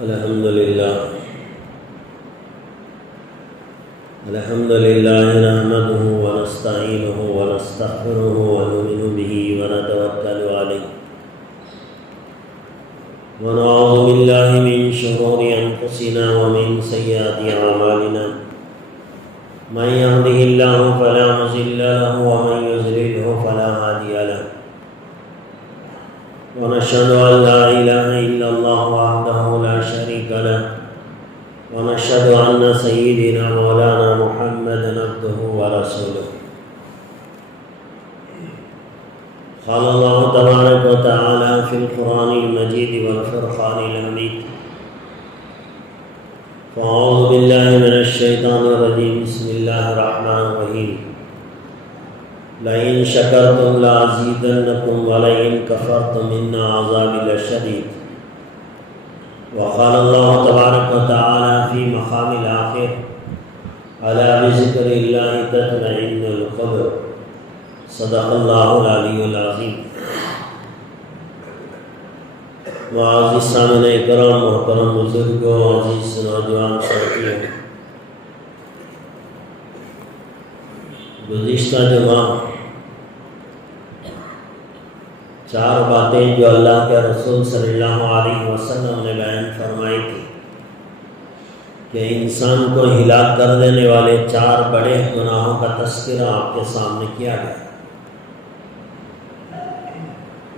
الحمدللہ نحمده ونستعینه ونستغفره ونؤمن به ونتوکل علیہ ونعوذ باللہ من شرور انفسنا ومن سیئات اعمالنا من يهده الله فلا مضل له ومن يضلل فلا هادي له ونشهد ان لا اله الا الله وحده لا شريك له ونشهد ان سيدنا مولانا محمدا عبده ورسوله قال الله تبارك وتعالى في القرآن المجيد والفرقان الحميد فأعوذ بالله من الشيطان الرجيم بسم الله الرحمن الرحيم لئن شكرتم لأزيدنكم ولئن كفرتم إن عذابي لشديد وقال الله تبارك وتعالى في مقام الآخر ألا بذكر الله تطمئن القلوب صدق اللہ العلی العظیم۔ معزز سامعین کرام، محترم بزرگوں، عزیز نوجوان ساتھیوں، گزشتہ جمعہ 4 باتیں جو اللہ کے رسول صلی اللہ علیہ وسلم نے بیان فرمائی تھی کہ انسان کو ہلاک کر دینے والے 4 بڑے گناہوں کا تذکرہ آپ کے سامنے کیا گیا۔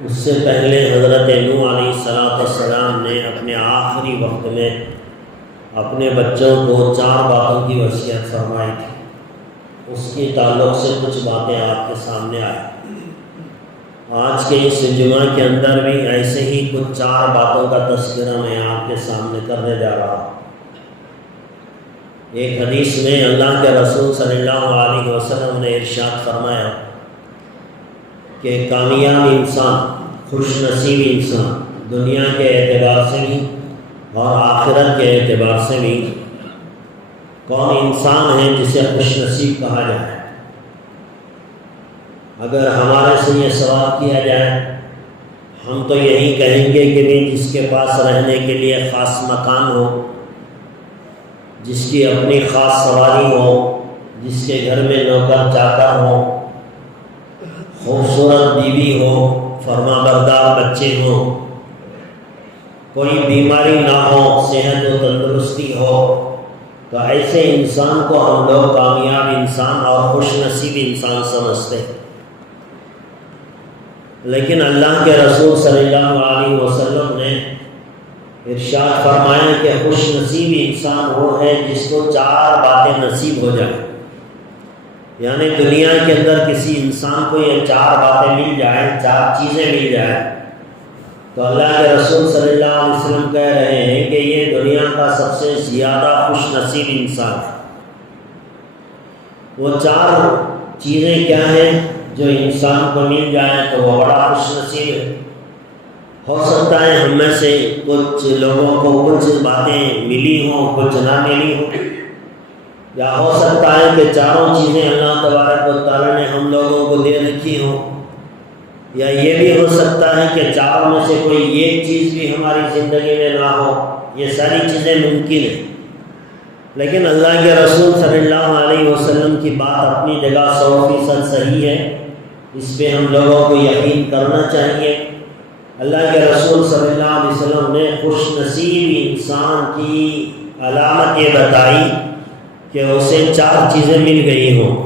اس سے پہلے حضرت نوح علیہ السلام نے اپنے آخری وقت میں اپنے بچوں کو 4 باتوں کی وصیت فرمائی تھی۔ اس کے تعلق سے کچھ باتیں آپ کے سامنے آئیں۔ آج کے اس جمعہ کے اندر بھی ایسے ہی کچھ 4 باتوں کا تذکرہ میں آپ کے سامنے کرنے جا رہا ہوں۔ ایک حدیث میں اللہ کے رسول صلی اللہ علیہ وسلم نے ارشاد فرمایا کہ کامیاب انسان، خوش نصیب انسان، دنیا کے اعتبار سے بھی اور آخرت کے اعتبار سے بھی کون انسان ہے جسے خوش نصیب کہا جائے؟ اگر ہمارے سے یہ سوال کیا جائے ہم تو یہی کہیں گے کہ بھی جس کے پاس رہنے کے لیے خاص مکان ہو، جس کی اپنی خاص سواری ہو، جس کے گھر میں نوکر چاکر ہو، خوبصورت بیوی ہو، فرما بردار بچے ہوں، کوئی بیماری نہ ہو، صحت و تندرستی ہو، تو ایسے انسان کو ہم لوگ کامیاب انسان اور خوش نصیب انسان سمجھتے ہیں۔ لیکن اللہ کے رسول صلی اللہ علیہ وسلم نے ارشاد فرمایا کہ خوش نصیب انسان وہ ہے جس کو 4 باتیں نصیب ہو جائیں، یعنی دنیا کے اندر کسی انسان کو یہ 4 باتیں مل جائیں، 4 چیزیں مل جائیں، تو اللہ کے رسول صلی اللہ علیہ وسلم کہہ رہے ہیں کہ یہ دنیا کا سب سے زیادہ خوش نصیب انسان ہے۔ وہ 4 چیزیں کیا ہیں جو انسان کو مل جائیں تو وہ بڑا خوش نصیب ہے۔ ہو سکتا ہے ہم میں سے کچھ لوگوں کو کچھ باتیں ملی ہوں، کچھ نہ ملی ہوں، یا ہو سکتا ہے کہ 4 چیزیں اللہ تبارک و تعالیٰ نے ہم لوگوں کو دے رکھی ہوں، یا یہ بھی ہو سکتا ہے کہ 4 میں سے کوئی ایک چیز بھی ہماری زندگی میں نہ ہو۔ یہ ساری چیزیں ممکن ہیں، لیکن اللہ کے رسول صلی اللہ علیہ وسلم کی بات اپنی جگہ 100% صحیح ہے، اس پہ ہم لوگوں کو یقین کرنا چاہیے۔ اللہ کے رسول صلی اللہ علیہ وسلم نے خوش نصیب انسان کی علامت یہ بتائی کہ اسے 4 چیزیں مل گئی ہوں۔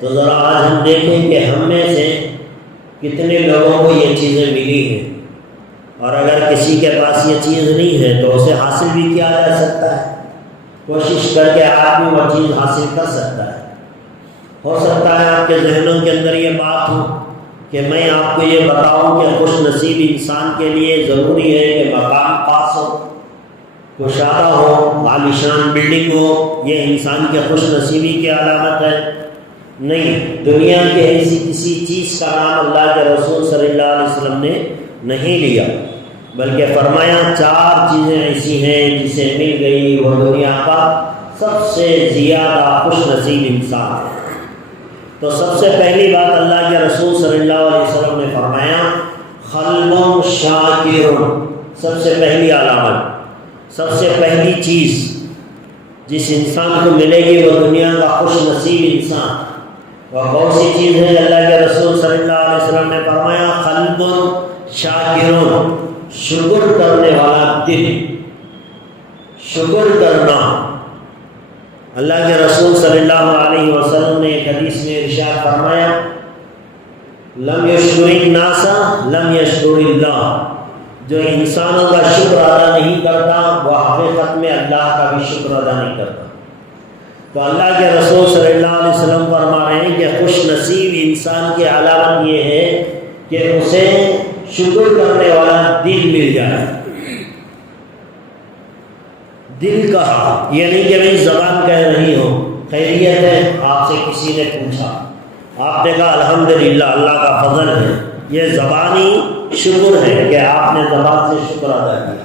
تو ذرا آج ہم دیکھیں کہ ہم میں سے کتنے لوگوں کو یہ چیزیں ملی ہیں، اور اگر کسی کے پاس یہ چیز نہیں ہے تو اسے حاصل بھی کیا جا سکتا ہے، کوشش کر کے آدمی وہ چیز حاصل کر سکتا ہے۔ ہو سکتا ہے آپ کے ذہنوں کے اندر یہ بات ہو کہ میں آپ کو یہ بتاؤں کہ خوش نصیب انسان کے لیے ضروری ہے کہ مقام خاص ہو، کشادہ ہو، عالیشان بلڈنگ ہو، یہ انسان کے خوش نصیبی کی علامت ہے؟ نہیں، دنیا کے ایسی کسی چیز کا نام اللہ کے رسول صلی اللہ علیہ وسلم نے نہیں لیا، بلکہ فرمایا 4 چیزیں ایسی ہیں جسے مل گئی وہ دنیا کا سب سے زیادہ خوش نصیب انسان ہے۔ تو سب سے پہلی بات اللہ کے رسول صلی اللہ علیہ وسلم نے فرمایا خلق شاکر سب سے پہلی علامت، سب سے پہلی چیز جس انسان کو ملے گی وہ دنیا کا خوش نصیب انسان، وہ کون سی چیز ہے؟ اللہ کے رسول صلی اللہ علیہ وسلم نے فرمایا قلب شاکر، شکر کرنے والا دل، شکر کرنا۔ اللہ کے رسول صلی اللہ علیہ وسلم نے ایک حدیث میں ارشاد فرمایا لم یشکر الناس لم یشکر اللہ، جو انسانوں کا شکر ادا نہیں کرتا وہ حقیقت میں اللہ کا بھی شکر ادا نہیں کرتا۔ تو اللہ کے رسول صلی اللہ علیہ وسلم فرما رہے ہیں کہ خوش نصیب انسان کی علامت یہ ہے کہ اسے شکر کرنے والا دل مل جائے۔ دل کہا یہ نہیں کہ بھائی زبان کہہ رہی ہو خیریت ہے، آپ سے کسی نے پوچھا، آپ نے کہا الحمدللہ اللہ کا فضل ہے، یہ زبانی شکر ہے کہ آپ نے زبان سے شکر ادا کیا۔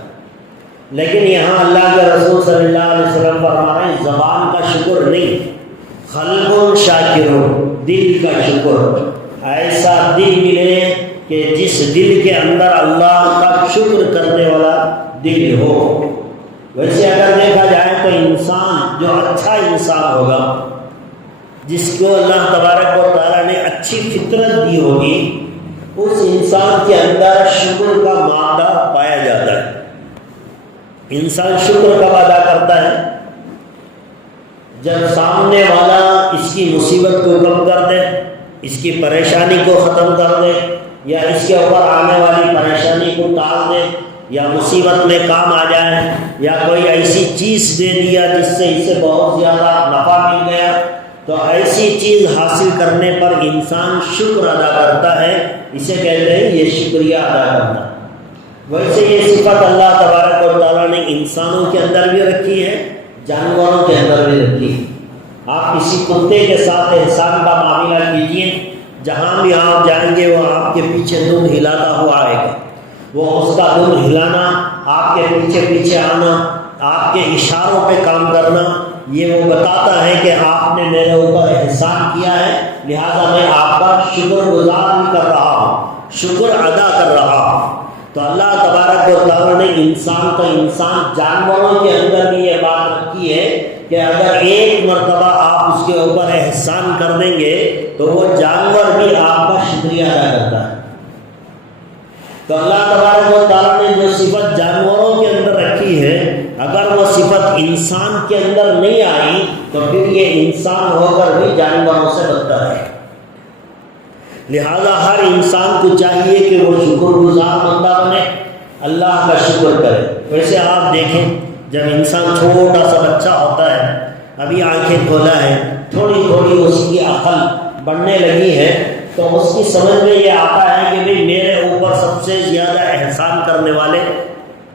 لیکن یہاں اللہ کے رسول صلی اللہ علیہ وسلم فرما رہے ہیں زبان کا شکر نہیں، قلب شاکر، دل کا شکر، ایسا دل ملے کہ جس دل کے اندر اللہ کا شکر کرنے والا دل ہو۔ ویسے اگر دیکھا جائے تو انسان جو اچھا انسان ہوگا، جس کو اللہ تبارک و تعالیٰ نے اچھی فطرت دی ہوگی، اس انسان کے اندر شکر کا مادہ پایا جاتا ہے۔ انسان شکر کب ادا کرتا ہے؟ جب سامنے والا اس کی مصیبت کو کم کر دے، اس کی پریشانی کو ختم کر دے، یا اس کے اوپر آنے والی پریشانی کو ٹال دے، یا مصیبت میں کام آ جائے، یا کوئی ایسی چیز دے دیا جس سے اسے بہت زیادہ نفع مل گیا، تو ایسی چیز حاصل کرنے پر انسان شکر ادا کرتا ہے، اسے کہتے ہیں یہ شکریہ ادا کرنا۔ ویسے یہ صفت اللہ تبارک و تعالیٰ نے انسانوں کے اندر بھی رکھی ہے، جانوروں کے اندر بھی رکھی ہے۔ آپ کسی کتے کے ساتھ احسان کا معاملہ کیجیے، جہاں بھی آپ جائیں گے وہ آپ کے پیچھے دم ہلاتا ہوا آئے گا، وہ اس کا دم ہلانا، آپ کے پیچھے پیچھے آنا، آپ کے اشاروں پہ کام کرنا، یہ وہ بتاتا ہے کہ آپ نے میرے اوپر احسان کیا ہے، لہذا میں آپ کا شکر گزار بھی کر رہا ہوں، شکر ادا کر رہا ہوں۔ تو اللہ تبارک و تعالیٰ نے انسان جانوروں کے اندر بھی یہ بات رکھی ہے کہ اگر ایک مرتبہ آپ اس کے اوپر احسان کر دیں گے تو وہ جانور بھی آپ کا شکریہ ادا کرتا ہے۔ تو اللہ تبارک و تعالیٰ نے جو صفت جانوروں کے اندر رکھی ہے، اگر وہ صفت انسان کے اندر نہیں آئی تو پھر یہ انسان ہو کر بھی جانوروں سے بدتر ہے۔ لہذا ہر انسان کو چاہیے کہ وہ شکر گزار بندہ بنے، اللہ کا شکر کرے۔ ویسے آپ دیکھیں جب انسان چھوٹا سا بچہ ہوتا ہے، ابھی آنکھیں کھولا ہے، تھوڑی تھوڑی اس کی عقل بڑھنے لگی ہے، تو اس کی سمجھ میں یہ آتا ہے کہ بھئی میرے اوپر سب سے زیادہ احسان کرنے والے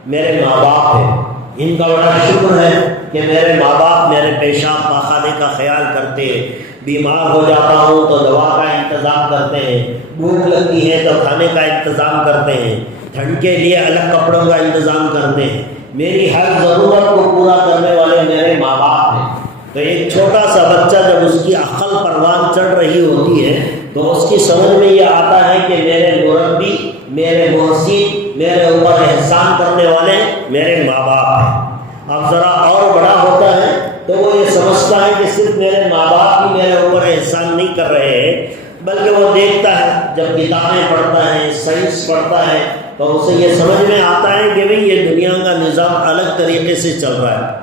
میرے ماں باپ ہیں، ان کا بڑا شکر ہے کہ میرے ماں باپ میرے پیشاب پاخانے کا خیال کرتے ہیں، بیمار ہو جاتا ہوں تو دوا کا انتظام کرتے ہیں، بھوک لگتی ہے تو کھانے کا انتظام کرتے ہیں، ٹھنڈ کے لیے الگ کپڑوں کا انتظام کرتے ہیں، میری ہر ضرورت کو پورا کرنے والے میرے ماں باپ ہیں۔ تو ایک چھوٹا سا بچہ جب اس کی عقل پروان چڑھ رہی ہوتی ہے تو اس کی سمجھ میں یہ آتا ہے کہ میرے مربی، میرے محسن، میرے اوپر احسان کرنے والے میرے ماں باپ ہیں۔ اب ذرا اور بڑا ہوتا ہے تو وہ یہ سمجھتا ہے کہ صرف میرے ماں باپ ہی میرے اوپر احسان نہیں کر رہے ہیں، بلکہ وہ دیکھتا ہے جب کتابیں پڑھتا ہے، سائنس پڑھتا ہے، تو اسے یہ سمجھ میں آتا ہے کہ بھئی یہ دنیا کا نظام الگ طریقے سے چل رہا ہے۔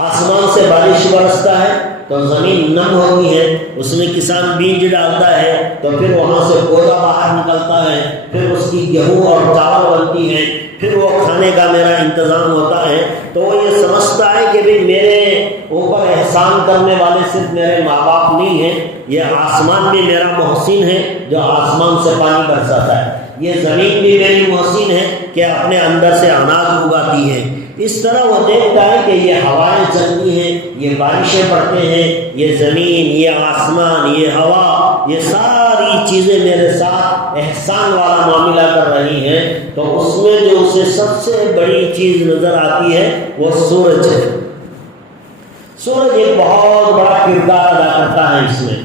آسمان سے بارش برستا ہے تو زمین نم ہوتی ہے، اس میں کسان بیج ڈالتا ہے تو پھر وہاں سے پودا باہر نکلتا ہے، پھر اس کی گیہوں اور چاول بنتی ہے، پھر وہ کھانے کا میرا انتظام ہوتا ہے۔ تو وہ یہ سمجھتا ہے کہ بھئی میرے اوپر احسان کرنے والے صرف میرے ماں باپ نہیں ہیں، یہ آسمان بھی میرا محسن ہے جو آسمان سے پانی برساتا ہے، یہ زمین بھی میری محسن ہے کہ اپنے اندر سے اناج اگاتی ہے۔ اس طرح وہ دیکھتا ہے کہ یہ ہوائیں چلتی ہیں، یہ بارشیں پڑتے ہیں، یہ زمین، یہ آسمان، یہ ہوا، یہ ساری چیزیں میرے ساتھ احسان والا معاملہ کر رہی ہیں۔ تو اس میں جو اسے سب سے بڑی چیز نظر آتی ہے وہ سورج ہے۔ سورج ایک بہت بڑا کردار ادا کرتا ہے اس میں۔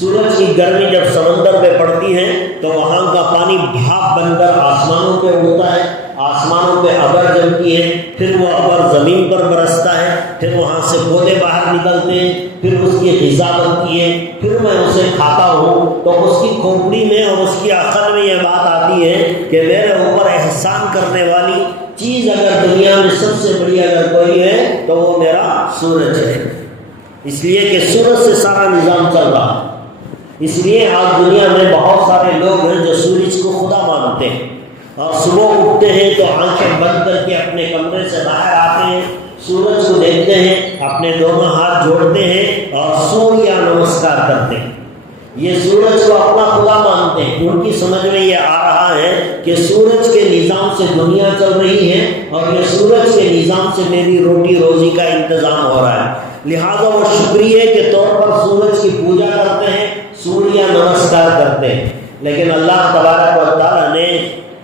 سورج کی گرمی جب سمندر پہ پڑتی ہے تو وہاں کا پانی بھاپ بن کر آسمانوں پہ اڑتا ہے، آسمانوں پہ ابر جمتی ہے، پھر وہ ابر زمین پر برستا ہے، پھر وہاں سے پودے باہر نکلتے ہیں، پھر اس کی غذا بنتی ہے، پھر میں اسے کھاتا ہوں، تو اس کی کھوپڑی میں اور اس کی عقل میں یہ بات آتی ہے کہ میرے اوپر احسان کرنے والی چیز اگر دنیا میں سب سے بڑی اگر کوئی ہے تو وہ میرا سورج ہے، اس لیے کہ سورج سے سارا نظام چل رہا ہے۔ اس لیے آج دنیا میں بہت سارے لوگ ہیں جو سورج کو خدا مانتے ہیں، اور صبح اٹھتے ہیں تو آنکھیں بند کر کے اپنے کمرے سے باہر آتے ہیں، سورج کو دیکھتے ہیں، اپنے دونوں ہاتھ جوڑتے ہیں اور سوریہ نمسکار کرتے ہیں۔ یہ سورج کو اپنا خدا مانتے ہیں، ان کی سمجھ میں یہ آ رہا ہے کہ سورج کے نظام سے دنیا چل رہی ہے اور یہ سورج کے نظام سے میری روٹی روزی کا انتظام ہو رہا ہے، لہذا وہ شکریہ کے طور پر سورج کی پوجا کرتے ہیں، سوریہ نمسکار کرتے ہیں۔ لیکن اللہ تبارک و تعالیٰ نے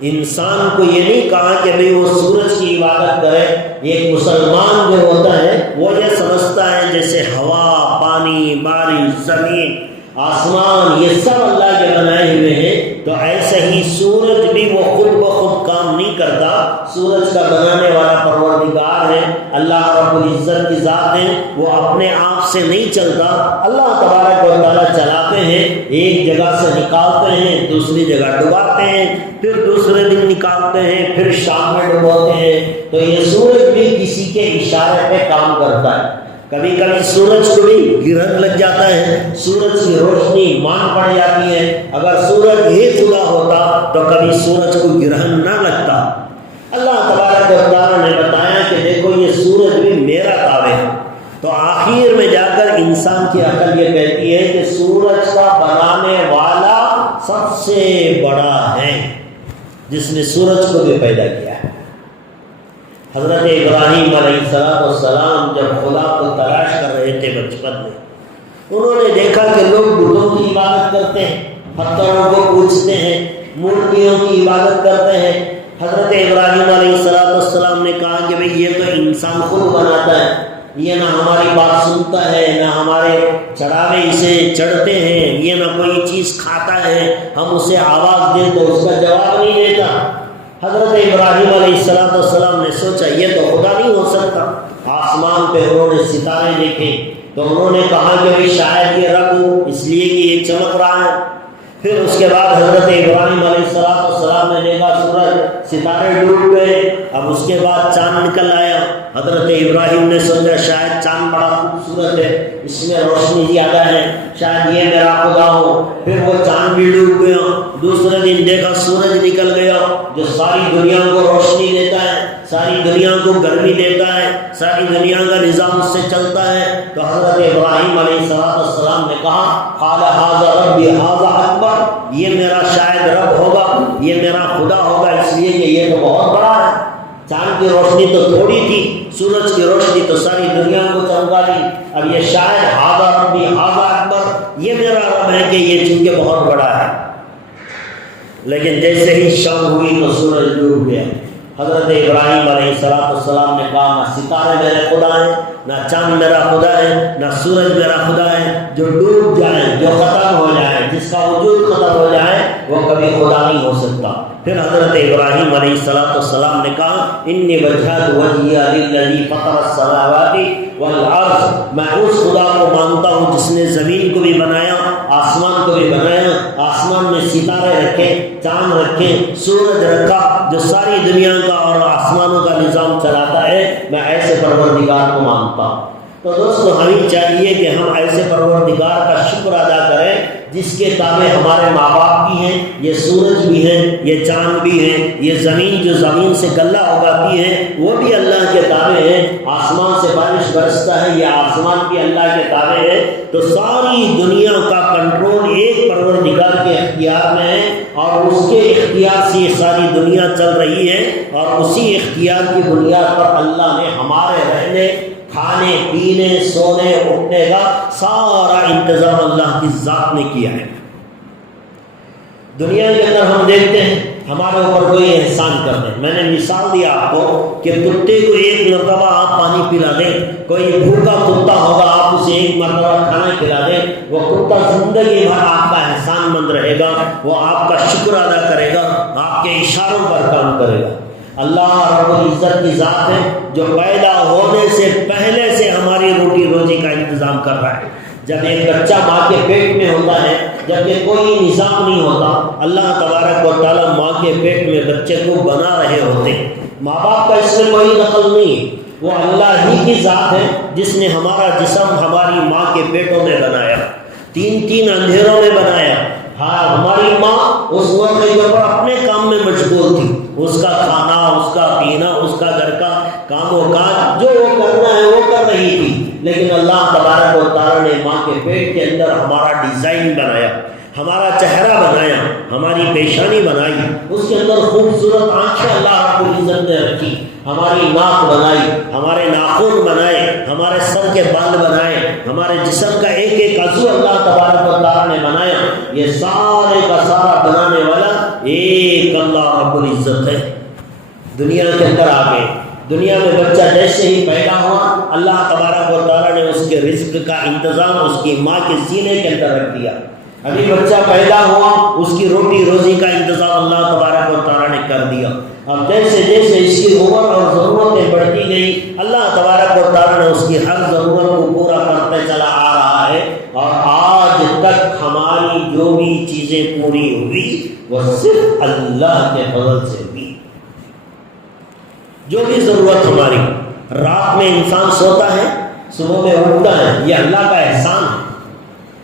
انسان کو یہ نہیں کہا کہ بھئی وہ سورج کی عبادت کرے۔ ایک مسلمان جو ہوتا ہے وہ یہ سمجھتا ہے جیسے ہوا، پانی، بارش، زمین، آسمان یہ سب اللہ کے بنائے ہوئے ہیں، تو ایسے ہی سورج بھی وہ خود بخود کام نہیں کرتا، سورج کا بنانے والا پروردگار ہے، اللہ رب العزت کی ذات ہے، وہ اپنے آپ سے نہیں چلتا، اللہ تبارک و تعالیٰ چلاتے ہیں، ایک جگہ سے نکالتے ہیں، دوسری جگہ ڈباتے ہیں، پھر دوسرے دن نکالتے ہیں، پھر شام میں ڈبوتے ہیں، تو یہ سورج بھی کسی کے اشارے پہ کام کرتا ہے۔ کبھی کبھی سورج کو بھی گرہن لگ جاتا ہے، سورج کی روشنی مان پڑ جاتی ہے، اگر سورج ہی خدا ہوتا تو کبھی سورج کو گرہن نہ لگتا۔ اللہ تبارک و تعالیٰ نے بتایا کہ دیکھو یہ سورج بھی میرا تابع ہے، تو آخر میں جا کر انسان کی عقل یہ کہتی ہے کہ سورج کا بنانے والا سب سے بڑا ہے، جس نے سورج کو بھی پیدا کیا ہے۔ حضرت ابراہیم علیہ السلام جب خدا کو تلاش کر رہے تھے بچپن میں، انہوں نے دیکھا کہ لوگ بتوں کی عبادت کرتے ہیں، پتھروں کو پوجتے ہیں، مورتیوں کی عبادت کرتے ہیں۔ حضرت ابراہیم علیہ السلام نے کہا کہ بھئی یہ تو انسان خود بناتا ہے، یہ نہ ہماری بات سنتا ہے، نہ ہمارے چڑھاوے اسے چڑھتے ہیں، یہ نہ کوئی چیز کھاتا ہے، ہم اسے آواز دیں تو اس کا جواب نہیں دیتا۔ حضرت ابراہیم علیہ السلام نے سوچا یہ تو خدا نہیں ہو سکتا۔ آسمان پہ انہوں نے ستارے دیکھے تو انہوں نے کہا کہ شاید یہ رب ہو، اس لیے کہ یہ چمک رہا ہے۔ پھر اس کے بعد حضرت ابراہیم علیہ السلام نے دیکھا سورج ستارے ڈوب گئے، اب اس کے بعد چاند نکل آیا۔ حضرت ابراہیم نے سوچا شاید چاند بڑا خوبصورت ہے، اس میں روشنی زیادہ ہے، شاید یہ میرا خدا ہو۔ پھر وہ چاند بھی ڈوب گیا، دوسرے دن دیکھا سورج نکل گیا جو ساری دنیا کو روشنی دیتا ہے، ساری دنیا کو گرمی دیتا ہے، ساری دنیا کا نظام اس سے چلتا ہے۔ تو حضرت ابراہیم علیہ السلام نے کہا قال ھذا ربی ھذا اکبر، یہ میرا شاید رب ہوگا، یہ میرا خدا ہوگا، اس لیے کہ یہ تو بہت بڑا ہے۔ چاند کی روشنی تو تھوڑی تھی، سورج کی روشنی تو ساری دنیا کو چمکا دی، اب یہ شاید ھذا ربی ھذا اکبر، یہ میرا رب ہے کہ یہ چونکہ بہت بڑا ہے۔ لیکن جیسے ہی شام ہوئی تو سورج ڈوب گیا۔ حضرت ابراہیم علیہ السلام نے کہا نہ ستارے میرے خدا ہیں، نہ چاند میرا خدا ہے، نہ سورج میرا خدا ہے، جو ڈوب جائے، جو ختم ہو جائے، جس کا وجود ختم ہو جائے وہ کبھی خدا نہیں ہو سکتا۔ پھر حضرت ابراہیم علیہ السلام نے کہا انی وجہت وجہی للذی فطر السماوات والارض، میں اس خدا کو مانتا ہوں جس نے زمین کو بھی بنایا، آسمان کو بھی بنایا، آسمان میں ستارے رکھے، چاند رکھے، سورج رکھا، جو ساری دنیا کا اور آسمانوں کا نظام چلاتا ہے، میں ایسے پروردگار کو مانتا ہوں۔ تو دوستو ہمیں چاہیے کہ ہم ایسے پروردگار کا شکر ادا کریں جس کے تابع ہمارے ماں باپ بھی ہیں، یہ سورج بھی ہیں، یہ چاند بھی ہیں، یہ زمین جو زمین سے غلہ اگاتی ہے وہ بھی اللہ کے تابع ہے، آسمان سے بارش برستا ہے یہ آسمان بھی اللہ کے تابع ہے۔ تو ساری دنیا کا کنٹرول ایک پروردگار کے اختیار میں ہے اور اس کے اختیار سے یہ ساری دنیا چل رہی ہے، اور اسی اختیار کی بنیاد پر اللہ نے ہمارے رہنے، کھانے، پینے، سونے، اٹھنے کا سارا انتظام اللہ کی ذات نے کیا ہے۔ دنیا کے اندر ہم دیکھتے ہیں ہمارے اوپر کوئی احسان کرتے ہیں، میں نے مثال دیا آپ کو کہ کتے کو ایک مرتبہ آپ پانی پلا دیں، کوئی بھوکا کتا ہوگا آپ اسے ایک مرتبہ کھانا کھلا دیں، وہ کتا زندگی بھر آپ کا احسان مند رہے گا، وہ آپ کا شکر ادا کرے گا، آپ کے اشاروں پر کام کرے گا۔ اللہ رب العزت کی ذات ہے جو پیدا ہونے سے پہلے سے ہماری روٹی روزی کا انتظام کر رہا ہے۔ جب ایک بچہ ماں کے پیٹ میں ہوتا ہے، جب یہ کوئی نظام نہیں ہوتا، اللہ تبارک و تعالیٰ ماں کے پیٹ میں بچے کو بنا رہے ہوتے ہیں۔ ماں باپ کا اس میں کوئی دخل نہیں ہے، وہ اللہ ہی کی ذات ہے جس نے ہمارا جسم ہماری ماں کے پیٹوں میں بنایا، تین اندھیروں میں بنایا۔ ہاں، ہماری ماں اس وقت کے اوپر اپنے کام میں مشغول تھی، اس کا کھانا، اس کا پینا، اس کا گھر کا کام و کاج جو وہ کرنا ہے وہ کر رہی تھی، لیکن اللہ تبارک و تعالیٰ نے ماں کے پیٹ کے اندر ہمارا ڈیزائن بنایا، ہمارا چہرہ بنایا، ہماری پیشانی بنائی، اس کے اندر خوبصورت آنکھیں اللہ رب العزت نے رکھی، ہماری ناک بنائی، ہمارے ناخن بنائے، ہمارے سر کے بال بنائے، ہمارے جسم کا ایک ایک عضو اللہ تبارک و تعالیٰ نے بنایا۔ یہ سارے کا سارا بنانے والا ایک اللہ رب العزت ہے۔ دنیا کے اندر آ گئے، دنیا میں بچہ جیسے ہی پیدا ہوا، اللہ تبارک و تعالیٰ نے اس کے رزق کا انتظام اس کی ماں کے سینے کے اندر رکھ دیا۔ ابھی بچہ پیدا ہوا، اس کی روٹی روزی کا انتظام اللہ تبارک و تعالیٰ نے کر دیا۔ اب جیسے جیسے اس کی عمر اور ضرورتیں بڑھتی گئی، اللہ تبارک و تعالیٰ نے اس کی ہر ضرورت کو پورا کرتے چلا آ رہا ہے، اور آج تک ہماری جو بھی چیزیں پوری ہوئی وہ صرف اللہ کے فضل سے ہوئی۔ جو بھی ضرورت ہماری، رات میں انسان سوتا ہے، صبح میں اٹھتا ہے، یہ اللہ کا احسان ہے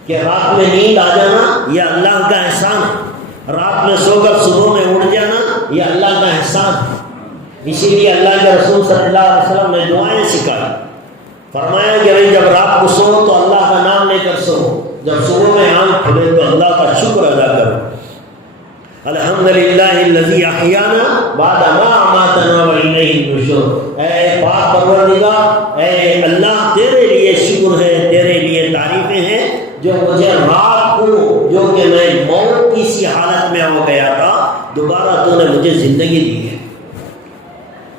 کہ رات میں نیند آ جانا یہ اللہ کا احسان ہے، رات میں سو کر صبح میں اٹھ جانا یہ اللہ کا احسان ہے۔ اسی لیے اللہ کے رسول صلی اللہ علیہ وسلم نے دعائیں سکھائی، فرمایا کہ بھائی جب رات کو سو تو اللہ کا نام لے کر سو، جب صبح میں آنکھ کھلے تو اللہ کا شکر ادا کرو۔ الحمدللہ الذی احیانا بعد ما اماتنا والیہ النشور۔ اے پاک پروردگار، اے اللہ تیرے لیے شکر ہے، تیرے لیے تعریفیں ہیں جو مجھے رات کو، جو کہ میں موت کی سی حالت میں ہو گیا تھا، دوبارہ تو نے مجھے زندگی دی ہے۔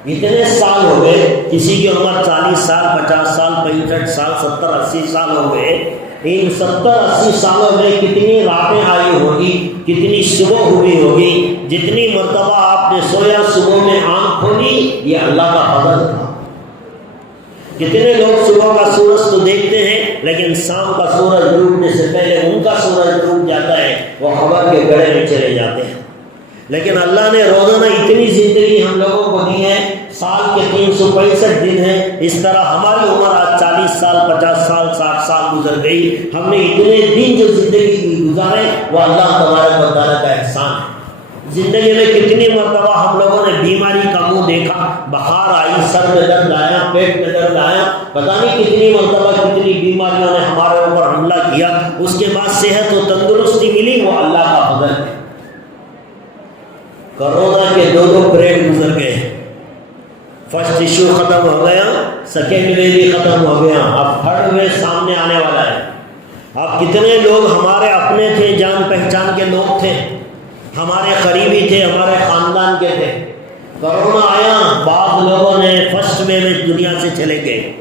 اتنے سال ہو گئے، کسی کی عمر 40 سال، 50 سال، 65 سال، 70 80 سال ہو گئے۔ ان 70 80 سالوں میں کتنی راتیں آئی ہوگی، کتنی صبح ہوئی ہوگی، جتنی مرتبہ آپ نے سویا، صبح میں آنکھ کھولی، یہ اللہ کا فضل تھا۔ کتنے لوگ صبح کا سورج تو دیکھتے ہیں، لیکن شام کا سورج ڈوبنے سے پہلے ان کا سورج ڈوب جاتا ہے، وہ خبر کے گڑھے میں چلے جاتے ہیں۔ لیکن اللہ نے روزانہ اتنی زندگی ہم لوگوں کو دی ہے، سال کے 365 دن ہیں، اس طرح ہماری عمر آج 40 سال، 50 سال، 60 سال گزر گئی۔ ہم نے اتنے دن جو زندگی گزارے وہ اللہ تبارک و تعالیٰ کا احسان ہے۔ زندگی میں کتنی مرتبہ ہم لوگوں نے بیماری کا منہ دیکھا، بخار آئی، سر میں درد آیا، پیٹ میں درد آیا، پتہ نہیں کتنی مرتبہ کتنی بیماریوں نے ہمارے اوپر حملہ کیا، اس کے بعد صحت و تندرستی ملی، وہ اللہ کا فضل ہے۔ کرونا کے 2 پیریڈ گزر گئے، فرسٹ ایشو ختم ہو گیا، سیکنڈ ویو بھی ختم ہو گیا، اب تھرڈ ویو سامنے آنے والا ہے۔ اب کتنے لوگ ہمارے اپنے تھے، جان پہچان کے لوگ تھے، ہمارے قریبی تھے، ہمارے خاندان کے تھے، کرونا آیا، بعض لوگوں نے فرسٹ ویو میں دنیا سے چلے گئے،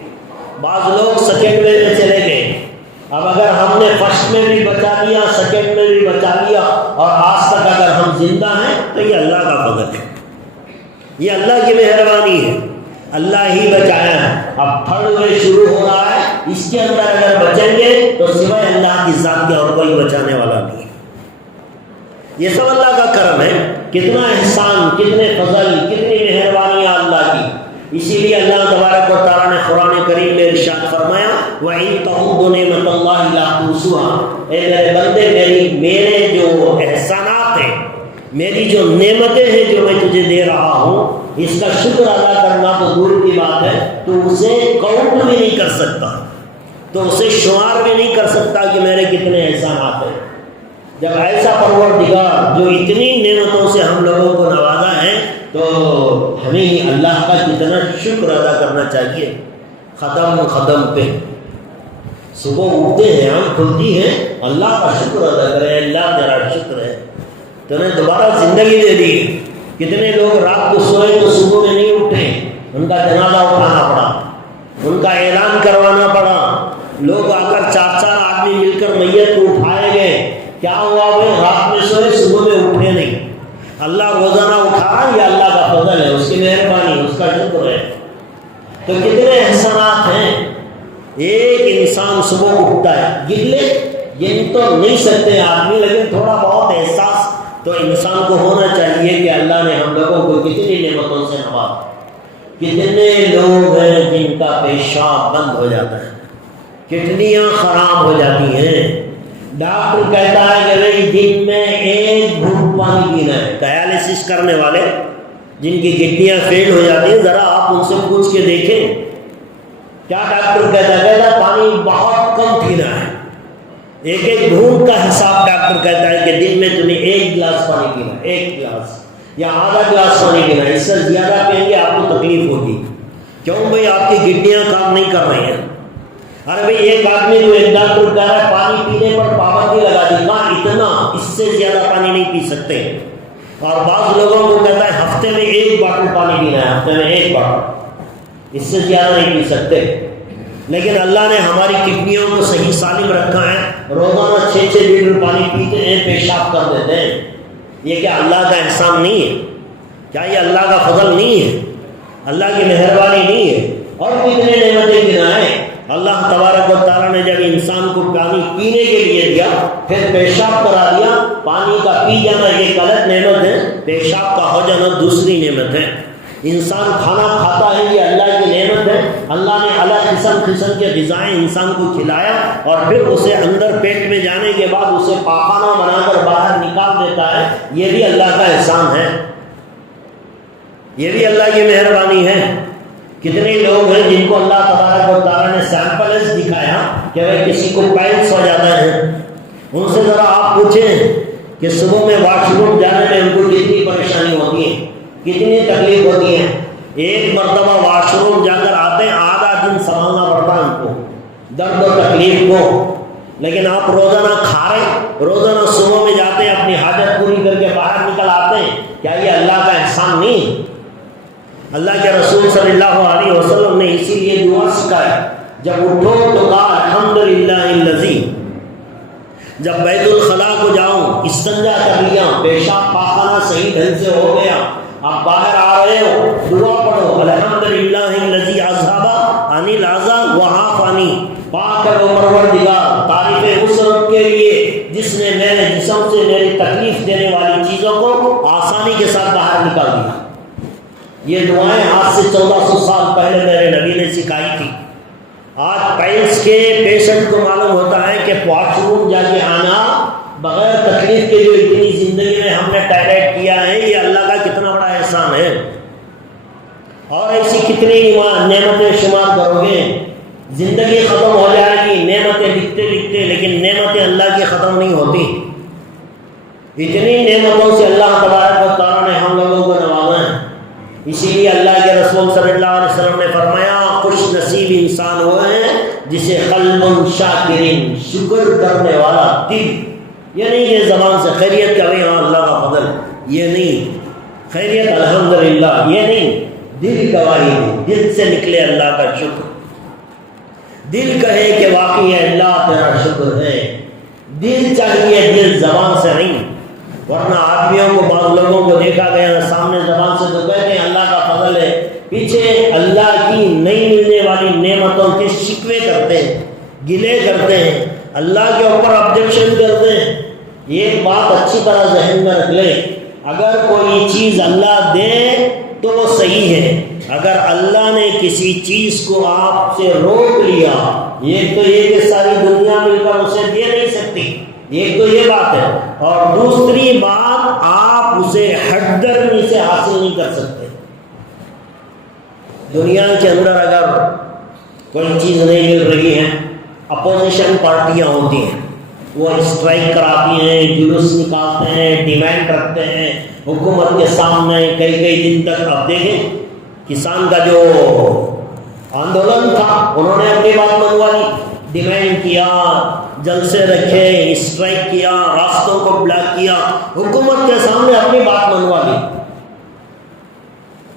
بعض لوگ سیکنڈ ویو میں چلے گئے۔ اب اگر ہم نے فرسٹ میں بھی بچا لیا، سیکنڈ میں بھی بچا لیا، اور آج تک اگر ہم زندہ ہیں تو یہ اللہ کا فضل ہے، یہ اللہ کی مہربانی ہے، اللہ ہی بچایا ہے۔ اب تھرڈ ویو شروع ہو رہا ہے، اس کے اندر اگر بچیں گے تو سوائے اللہ کی ذات کے اور کوئی بچانے والا نہیں ہے۔ یہ سب اللہ کا کرم ہے، کتنا احسان، کتنے فضل، کتنی مہربانیاں اللہ کی۔ اسی لیے اللہ تبارک و تعالیٰ نے قرآن کریم میں ارشاد فرمایا، وَإِن تَعُدُّوا نِعْمَتَ اللَّهِ لَا تُحْصُوهَا۔ اے میرے بندے، میرے جو احسانات ہیں، میری جو نعمتیں ہیں جو میں تجھے دے رہا ہوں، اس کا شکر ادا کرنا تو دور کی بات ہے، تو اسے کاؤنٹ بھی نہیں کر سکتا، تو اسے شمار بھی نہیں کر سکتا کہ میرے کتنے احسانات ہیں۔ جب ایسا پروردگار جو اتنی نعمتوں سے ہم لوگوں کو نوازا ہے، تو ہمیں اللہ کا کتنا شکر ادا کرنا چاہیے۔ قدم پہ صبح اٹھتے ہیں، آنکھ کھلتی ہے، اللہ کا شکر ادا کریں، اللہ تیرا شکر ہے، تو نے دوبارہ زندگی دے دی۔ کتنے لوگ رات کو سوئے تو صبح میں نہیں اٹھے، ان کا جنازہ اٹھانا پڑا، ان کا اعلان کروانا پڑا، لوگ آ کر 4 آدمی مل کر میت کو اٹھائے گئے۔ کیا ہوا بھائی؟ رات میں سوئے، صبح میں اٹھے نہیں۔ اللہ روزانہ اٹھا، یہ اللہ کا فضل ہے، اس کی تو کتنے احسانات ہیں. ایک انسان صبح اٹھتا ہے، گن تو نہیں سکتے آدمی، لیکن تھوڑا بہت احساس تو انسان کو ہونا چاہیے کہ اللہ نے ہم لوگوں کو کتنی نعمتوں سے نوازا. کتنے لوگ ہیں جن کا پیشاب بند ہو جاتا ہے، کڈنیاں خراب ہو جاتی ہیں. ڈاکٹر کہتا ہے کہ بھائی دن میں 1 گھونٹ پانی پینا ہے. ڈائیالسس کرنے والے جن کی کڈنیاں فیل ہو جاتی ہیں، ذرا آپ ان سے پوچھ کے دیکھیں کیا ڈاکٹر کہتا ہے پانی بہت کم پینا ہے. 1 گھونٹ کا حساب ڈاکٹر کہتا ہے کہ دن میں تمہیں 1 گلاس پانی پینا ہے، 1 گلاس یا آدھا گلاس پانی پینا ہے. اس سے زیادہ پئیں گے آپ کو تکلیف ہوگی. کیوں بھائی؟ آپ کی کڈنیاں کام نہیں کر رہی ہیں. ارے بھائی ایک آدمی کو ایک ڈاکٹر کہہ رہا ہے پانی پینے پر پابندی لگا دی، کہاں اتنا، اس سے زیادہ پانی نہیں پی سکتے. اور بعض لوگوں کو کہتا ہے ہفتے میں 1 باٹل پانی پینا ہے، ہفتے میں 1 باٹل، اس سے زیادہ نہیں پی سکتے. لیکن اللہ نے ہماری کڈنیوں کو صحیح سالم رکھا ہے. روزانہ 6 لیٹر پانی پیتے ہیں، پیشاب کر دیتے ہیں. یہ کیا اللہ کا احسان نہیں ہے؟ کیا یہ اللہ کا فضل نہیں ہے؟ اللہ کی مہربانی نہیں ہے؟ اور کتنے نعمتیں گنائیں. اللہ تبارک و تعالیٰ نے جب انسان کو پانی پینے کے لیے دیا، پھر پیشاب کرا دیا. پانی کا پی جانا ایک الگ نعمت ہے، پیشاب کا ہو جانا دوسری نعمت ہے. انسان کھانا کھاتا ہے، یہ اللہ کی نعمت ہے. اللہ نے الگ قسم کے غذائیں انسان کو کھلایا اور پھر اسے اندر پیٹ میں جانے کے بعد اسے پاخانہ بنا کر باہر نکال دیتا ہے. یہ بھی اللہ کا احسان ہے، یہ بھی اللہ کی مہربانی ہے. کتنے لوگ ہیں جن کو اللہ تبارک و تعالیٰ نے سیمپلز دکھایا کہ بھائی کسی کو پائلس ہو جاتا ہے. ان سے ذرا آپ پوچھیں کہ صبح میں واش روم جانے میں ان کو کتنی پریشانی ہوتی ہے، کتنی تکلیف ہوتی ہے. ایک مرتبہ واش روم جا کر آتے ہیں، آدھا دن سنبھالنا پڑتا ہے ان کو، درد و تکلیف کو. لیکن آپ روزانہ کھا رہے، روزانہ صبح میں جاتے ہیں، اپنی حاجت پوری کر کے باہر نکل آتے ہیں. کیا یہ اللہ کا احسان نہیں؟ اللہ کے رسول صلی اللہ علیہ وسلم نے اسی لیے دعا سکھائی، جب اٹھو تو کہا الحمدللہ الذی. جب بیت الخلاء کو جاؤ، استنجا کر لیا، پیشاب پاخانہ صحیح ڈھنگ سے ہو گیا، آپ باہر آ رہے ہو، دعا پڑھو الحمدللہ الذی اذھب عنی الاذى وعافانی. پاک ہے وہ پروردگار، تعریف اس رب کے لیے جس نے میرے جسم سے میری تکلیف دینے والی چیزوں کو آسانی کے ساتھ باہر نکال دیا. یہ دعائیں آج سے 1400 سال پہلے میرے نبی نے سکھائی تھی. آج پائلس کے پیشنٹ کو معلوم ہوتا ہے کہ واش روم جا کے آنا بغیر تکلیف کے جو اتنی زندگی میں ہم نے ٹائلٹ کیا ہے، یہ اللہ کا کتنا بڑا احسان ہے. اور ایسی کتنی نعمتیں شمار کرو گے، زندگی ختم ہو جائے گی نعمتیں لکھتے لکھتے، لیکن نعمتیں اللہ کی ختم نہیں ہوتی. اتنی نعمتوں سے اللہ تبارک و تعالیٰ نے ہم لوگوں کو نوازا ہے. اسی لیے اللہ کے رسول صلی اللہ علیہ وسلم نے فرمایا خوش نصیب انسان وہ ہے جسے قلب شاکرین، شکر کرنے والا دل. یہ نہیں کہ زبان سے خیریت کہ ہاں اللہ کا فضل، یہ نہیں، خیریت الحمدللہ یہ نہیں، دل گواہی دے، دل سے نکلے اللہ کا شکر. دل کہے کہ واقعی اللہ تیرا شکر ہے. دل چاہیے، دل زبان سے نہیں. ورنہ آدمیوں کو، بعض لوگوں کو دیکھا گیا سامنے زبان سے تو کہتے ہیں اللہ کا فضل ہے، پیچھے اللہ کی نہیں ملنے والی نعمتوں کے شکوے کرتے ہیں، گلے کرتے ہیں، اللہ کے اوپر آبجیکشن کرتے ہیں. یہ بات اچھی طرح ذہن میں رکھ لیں، اگر کوئی چیز اللہ دے تو وہ صحیح ہے. اگر اللہ نے کسی چیز کو آپ سے روک لیا، ایک تو یہ کہ ساری دنیا مل کر اسے دے نہیں سکتی، ایک تو یہ بات ہے، اور دوسری بات آپ اسے حد درمی سے حاصل نہیں کر سکتے. دنیا کے اندر اگر کوئی چیز نہیں مل رہی ہے، اپوزیشن پارٹیاں ہوتی ہیں، وہ اسٹرائک کراتی ہیں، جلوس نکالتے ہیں، ڈیمانڈ کرتے ہیں حکومت کے سامنے کئی دن تک. آپ دیکھیں کسان کا جو آندولن تھا، انہوں نے اپنی بات منوا لی، ڈیمانڈ کیا، جلسے رکھے، اسٹرائک کیا، راستوں کو بلاک کیا، حکومت کے سامنے اپنی بات منوا لی.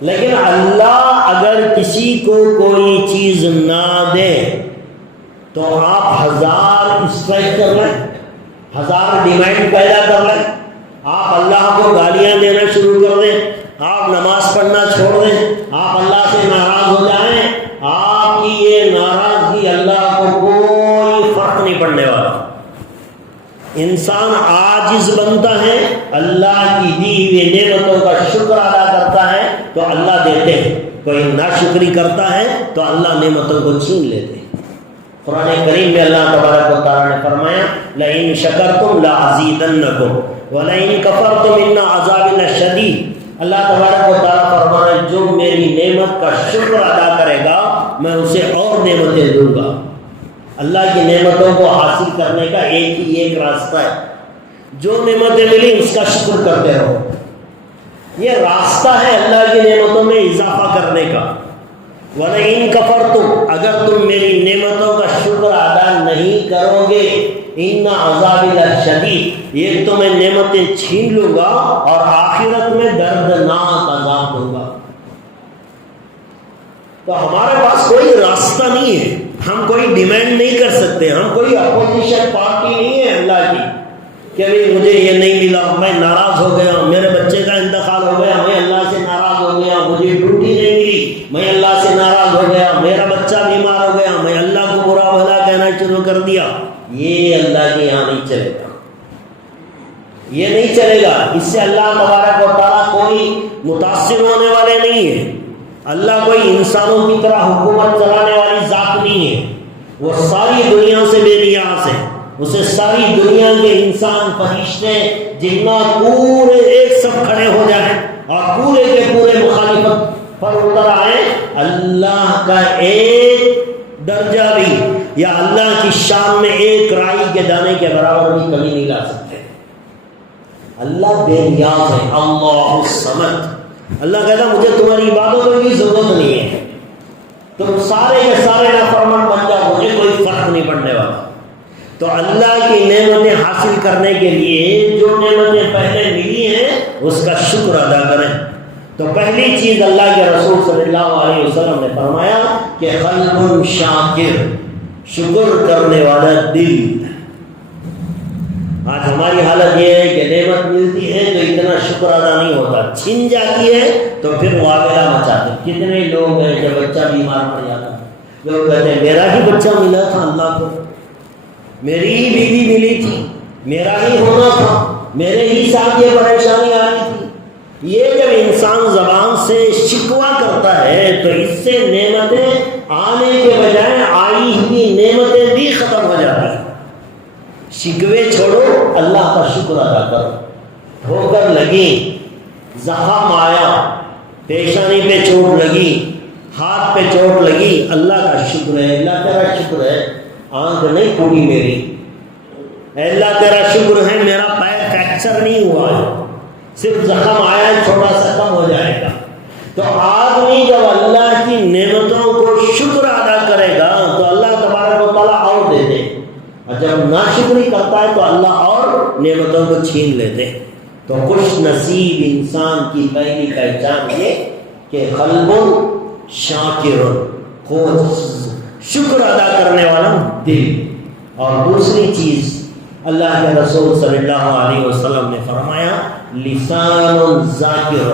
لیکن اللہ اگر کسی کو کوئی چیز نہ دے تو آپ 1000 اسٹرائک کر لیں، 1000 ڈیمانڈ پیدا کر لیں، آپ اللہ کو گالیاں دینا شروع کر دیں، آپ نماز پڑھنا چھوڑ دیں، آپ اللہ سے ناراض ہو جائیں، تو اللہ دیتے ہیں، کوئی ناشکری کرتا ہے تو اللہ نعمتوں کو چھین لیتے ہیں۔ قرآن کریم میں اللہ تبارک و تعالیٰ نے فرمایا لئن شکرتم لازیدنکم ولئن کفرتم ان عذابی لشدید۔ اللہ تبارک و تعالیٰ فرمایا جو میری نعمت کا شکر ادا کرے گا میں اسے اور نعمتیں دوں گا۔ اللہ کی نعمتوں کو حاصل کرنے کا ایک راستہ ہے، جو نعمتیں ملی اس کا شکر کرتے رہو۔ یہ راستہ ہے اللہ کی نعمتوں میں اضافہ کرنے کا۔ وَلَئِن كَفَرْتُمْ، اگر تم میری نعمتوں کا شکر ادا نہیں کرو گے، ان عذابی لشدید، یہ تمہیں نعمتیں چھین لوں گا اور آخرت میں دردناک عذاب دوں گا۔ تو ہمارے پاس کوئی راستہ نہیں ہے، ہم کوئی ڈیمانڈ نہیں کر سکتے، ہم کوئی اپوزیشن پارٹی نہیں ہے اللہ کی کہ ابھی مجھے یہ نہیں ملا، میں ناراض ہو گیا، میرے بچے کا انتقال ہو گیا، میں اللہ سے ناراض ہو گیا، مجھے ڈیوٹی نہیں ملی، میں اللہ سے ناراض ہو گیا، میرا بچہ بیمار ہو گیا، میں اللہ کو برا بھلا کہنا شروع کر دیا۔ یہ اللہ کے یہاں نہیں چلے گا، یہ نہیں چلے گا۔ اس سے اللہ تبارک و تعالیٰ کوئی متاثر ہونے والے نہیں ہے۔ اللہ کوئی انسانوں کی طرح حکومت چلانے والی ذات نہیں ہے، وہ ساری دنیا سے بے نیاز ہے۔ اسے ساری دنیا کے انسان، فرشتے، جنات پورے ایک سب کھڑے ہو جائیں اور پورے کے پورے مخالفت پر اتر آئے، اللہ کا ایک درجہ بھی یا اللہ کی شان میں ایک رائی کے دانے کے برابر بھی کمی نہیں لا سکتے۔ اللہ بے نیاز ہے، اللہ الصمد۔ اللہ کہتا مجھے تمہاری عبادتوں کی ضرورت نہیں ہے، تم سارے کے سارے نافرمان بن جاؤ، مجھے کوئی فرق نہیں پڑنے والا۔ تو اللہ کی نعمتیں حاصل کرنے کے لیے جو نعمتیں پہلے ملی ہیں اس کا شکر ادا کریں۔ تو پہلی چیز اللہ کے رسول صلی اللہ علیہ وسلم نے فرمایا کہ قلب شاکر، شکر کرنے والا دل۔ آج ہماری حالت یہ ہے کہ نعمت ملتی ہے تو اتنا شکر ادا نہیں ہوتا، چھن جاتی ہے تو پھر واویلا مچاتے۔ کتنے لوگ ہیں جب بچہ بیمار پڑ جاتا ہے لوگ کہتے ہیں میرا ہی بچہ ملا تھا اللہ کو، میری ہی بیوی ملی تھی، میرا ہی ہونا تھا، میرے ہی ساتھ یہ پریشانی آ رہی تھی۔ یہ جب انسان زبان سے شکوہ کرتا ہے تو اس سے نعمتیں آنے کے بجائے آئی ہوئی نعمتیں بھی ختم ہو جاتی ہیں۔ شکوے چھوڑو، اللہ کا شکر ادا کرو۔ ٹھوکر لگی، زخم آیا، پیشانی پہ چوٹ لگی، ہاتھ پہ چوٹ لگی، اللہ کا شکر ہے، اللہ تیرا شکر ہے آنکھ نہیں پھوٹی میری، اللہ تیرا شکر ہے میرا پیر فریکچر نہیں ہوا ہے، صرف زخم آیا ہے، چھوٹا سا کم ہو جائے گا۔ تو آدمی جب اللہ کی نعمتوں کو شکر ادا کرے گا تو اللہ تبارک و تعالیٰ اور دے دے، اور جب ناشکری کرتا ہے تو اللہ اور نعمتوں کو چھین لیتے۔ تو خوش نصیب انسان کی پہلی پہچان یہ کہ قلب شاکر، شکر ادا کرنے والا دل۔ اور دوسری چیز اللہ کے رسول صلی اللہ علیہ وسلم نے فرمایا لسان ذاکر،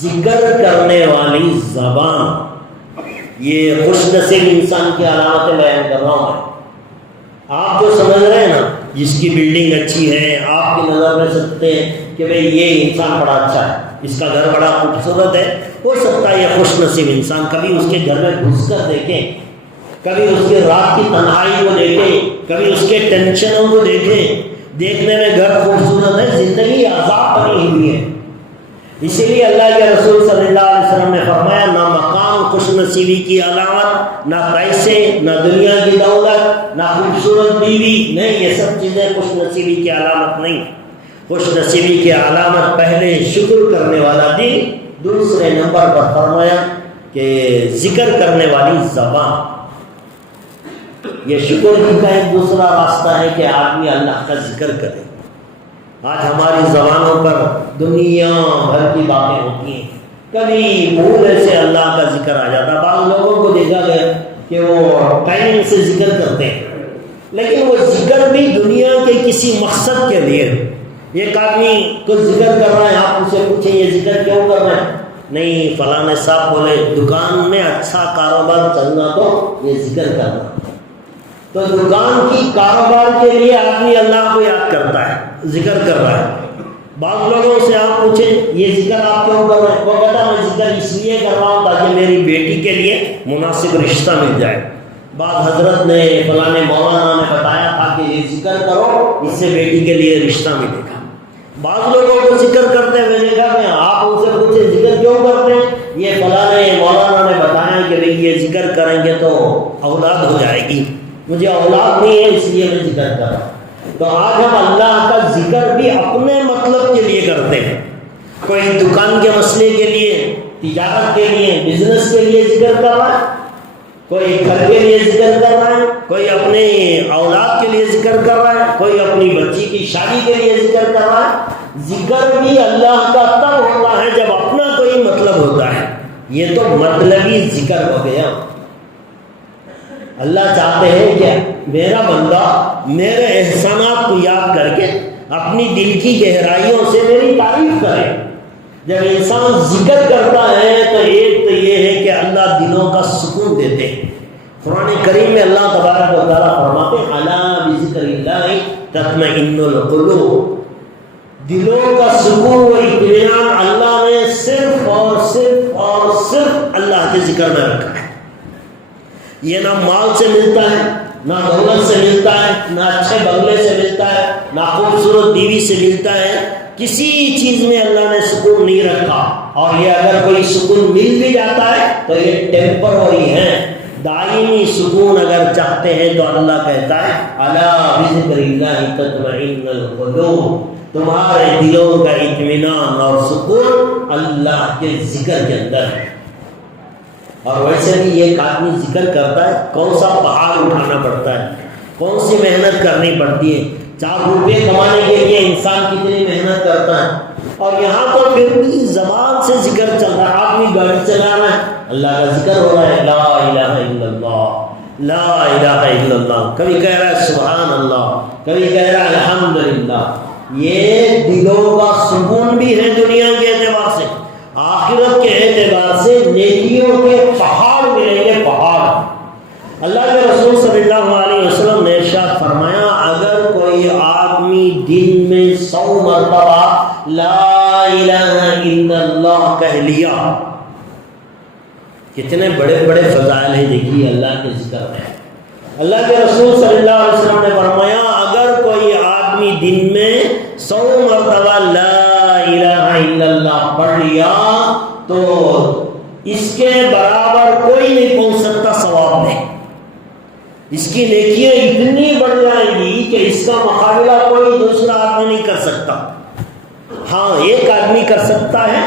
ذکر کرنے والی زبان۔ یہ خوش نصیب انسان کی علامتیں بیان کر رہا ہوں میں۔ آپ جو سمجھ رہے ہیں نا، جس کی بلڈنگ اچھی ہے، آپ کی نظر میں سکتے ہیں کہ بھئی یہ انسان بڑا اچھا ہے، اس کا گھر بڑا خوبصورت ہے، ہو سکتا ہے یہ خوش نصیب انسان کبھی اس کے گھر میں گھس کر دیکھیں، کبھی اس کے رات کی تنہائی کو دیکھیں، کبھی اس کے ٹینشنوں کو دیکھیں۔ دیکھنے میں گھر خوبصورت ہے، زندگی عذاب بنی ہوئی ہے۔ اسی لیے اللہ کے رسول صلی اللہ علیہ وسلم نے فرمایا نہ مقام خوش نصیبی کی علامت، نہ پیسے، نہ دنیا کی دولت، نہ خوبصورت بیوی، نہیں، یہ سب چیزیں خوش نصیبی کی علامت نہیں۔ خوش نصیبی کی علامت پہلے شکر کرنے والا دل، دوسرے نمبر پر فرمایا کہ ذکر کرنے والی زبان۔ یہ شکر کا ایک دوسرا راستہ ہے کہ آدمی اللہ کا ذکر کرے۔ آج ہماری زبانوں پر دنیا بھر کی باتیں ہوتی ہیں، کبھی بھول سے اللہ کا ذکر آ جاتا۔ بعض لوگوں کو دیکھا گیا کہ وہ ٹائم سے ذکر کرتے ہیں، لیکن وہ ذکر بھی دنیا کے کسی مقصد کے لیے۔ ایک آدمی کو ذکر کر رہا ہے، آپ ان سے پوچھیں یہ ذکر کیوں کر رہے ہیں؟ نہیں، فلاں صاحب بولے دکان میں اچھا کاروبار چلنا تو یہ ذکر کرنا۔ تو دکان کی کاروبار کے لیے آدمی اللہ کو یاد کرتا ہے، ذکر کر رہا ہے، بعض لوگوں سے آپ پوچھیں یہ ذکر آپ کیوں کر رہے ہیں، وہ کہتا میں ذکر اس لیے کر رہا ہوں تاکہ میری بیٹی کے لیے مناسب رشتہ مل جائے۔ بعض حضرت نے فلاں مولانا نے بتایا تھا کہ یہ ذکر کرو، اس سے بیٹی کے لیے رشتہ ملے گا۔ بعض لوگوں کو ذکر کرتے ہوئے دیکھا کہ آپ ان سے پوچھیں ذکر کیوں کرتے ہیں، یہ فلاں مولانا نے بتایا کہ بھئی یہ ذکر کریں گے تو اولاد ہو جائے گی، مجھے اولاد نہیں ہے اس لیے میں ذکر کر رہا ہوں۔ تو آج ہم اللہ کا ذکر بھی اپنے مطلب کے لیے کرتے ہیں، کوئی دکان کے مسئلے کے لیے، تجارت کے لیے، بزنس کے لیے ذکر کر رہا ہے، کوئی گھر کے لیے ذکر کر رہا ہے، کوئی اپنے اولاد کے لیے ذکر کر رہا ہے، کوئی اپنی بچی کی شادی کے لیے ذکر کر رہا ہے۔ ذکر بھی اللہ کا تب ہوتا ہے جب اپنا کوئی مطلب ہوتا ہے، یہ تو مطلبی ذکر ہو گیا۔ اللہ چاہتے ہیں کہ میرا بندہ میرے احسانات کو یاد کر کے اپنی دل کی گہرائیوں سے میری تعریف کرے۔ جب انسان ذکر کرتا ہے تو ایک تو یہ ہے کہ اللہ دلوں کا سکون دیتے ہیں۔ قرآن کریم میں اللہ تبارک و تعالیٰ فرماتے ہیں الا بذکر اللہ تطمئن القلوب، دلوں کا سکون و اطمینان اللہ نے صرف اور صرف اور صرف اللہ کے ذکر میں رکھا ہے۔ یہ نہ مال سے ملتا ہے، نہ دولت سے ملتا ہے، نہ اچھے بنگلے سے ملتا ہے، نہ خوبصورت بیوی سے ملتا ہے، کسی چیز میں اللہ نے سکون نہیں رکھا۔ اور یہ اگر کوئی سکون مل بھی جاتا ہے تو یہ ٹیمپرری ہے، دائمی سکون اگر چاہتے ہیں تو اللہ کہتا ہے الا بذکر اللہ تطمئن القلوب، تمہارے دلوں کا اطمینان اور سکون اللہ کے ذکر کے اندر ہے۔ اور ویسے بھی ایک آدمی ذکر کرتا ہے، کون سا پہاڑ اٹھانا پڑتا ہے، کون سی محنت کرنی پڑتی ہے، 4 روپے کمانے کے لیے انسان کتنی محنت کرتا ہے، اور یہاں تو پھر بھی زبان سے ذکر چل رہا ہے، آدمی گاڑی چلا رہا ہے اللہ کا ذکر ہو رہا ہے، لا الہ الا اللہ، لا الہ الا اللہ، کبھی کہہ رہا ہے سبحان اللہ، کبھی کہہ رہا ہے الحمدللہ۔ یہ دلوں کا سکون بھی ہے دنیا کے اعتبار سے، آخرت کے اعتبار سے نیکیوں کے پہاڑ ملیں گے، پہاڑ۔ اللہ کے رسول صلی اللہ علیہ وسلم نے ارشاد فرمایا اگر کوئی آدمی دن میں 100 مرتبہ لا الہ الا اللہ کہہ لیا، کتنے بڑے بڑے فضائل ہیں دیکھیے اللہ کے ذکر میں۔ اللہ کے رسول صلی اللہ علیہ وسلم نے فرمایا اگر کوئی آدمی دن میں 100 مرتبہ لا الہ الا اللہ پڑھ لیا تو اس کے برابر کوئی نہیں پہنچ سکتا ثواب میں، اس کی نیکیاں اتنی بڑھ جائیں گی کہ اس کا مقابلہ کوئی دوسرا آدمی نہیں کر سکتا۔ ہاں ایک آدمی کر سکتا ہے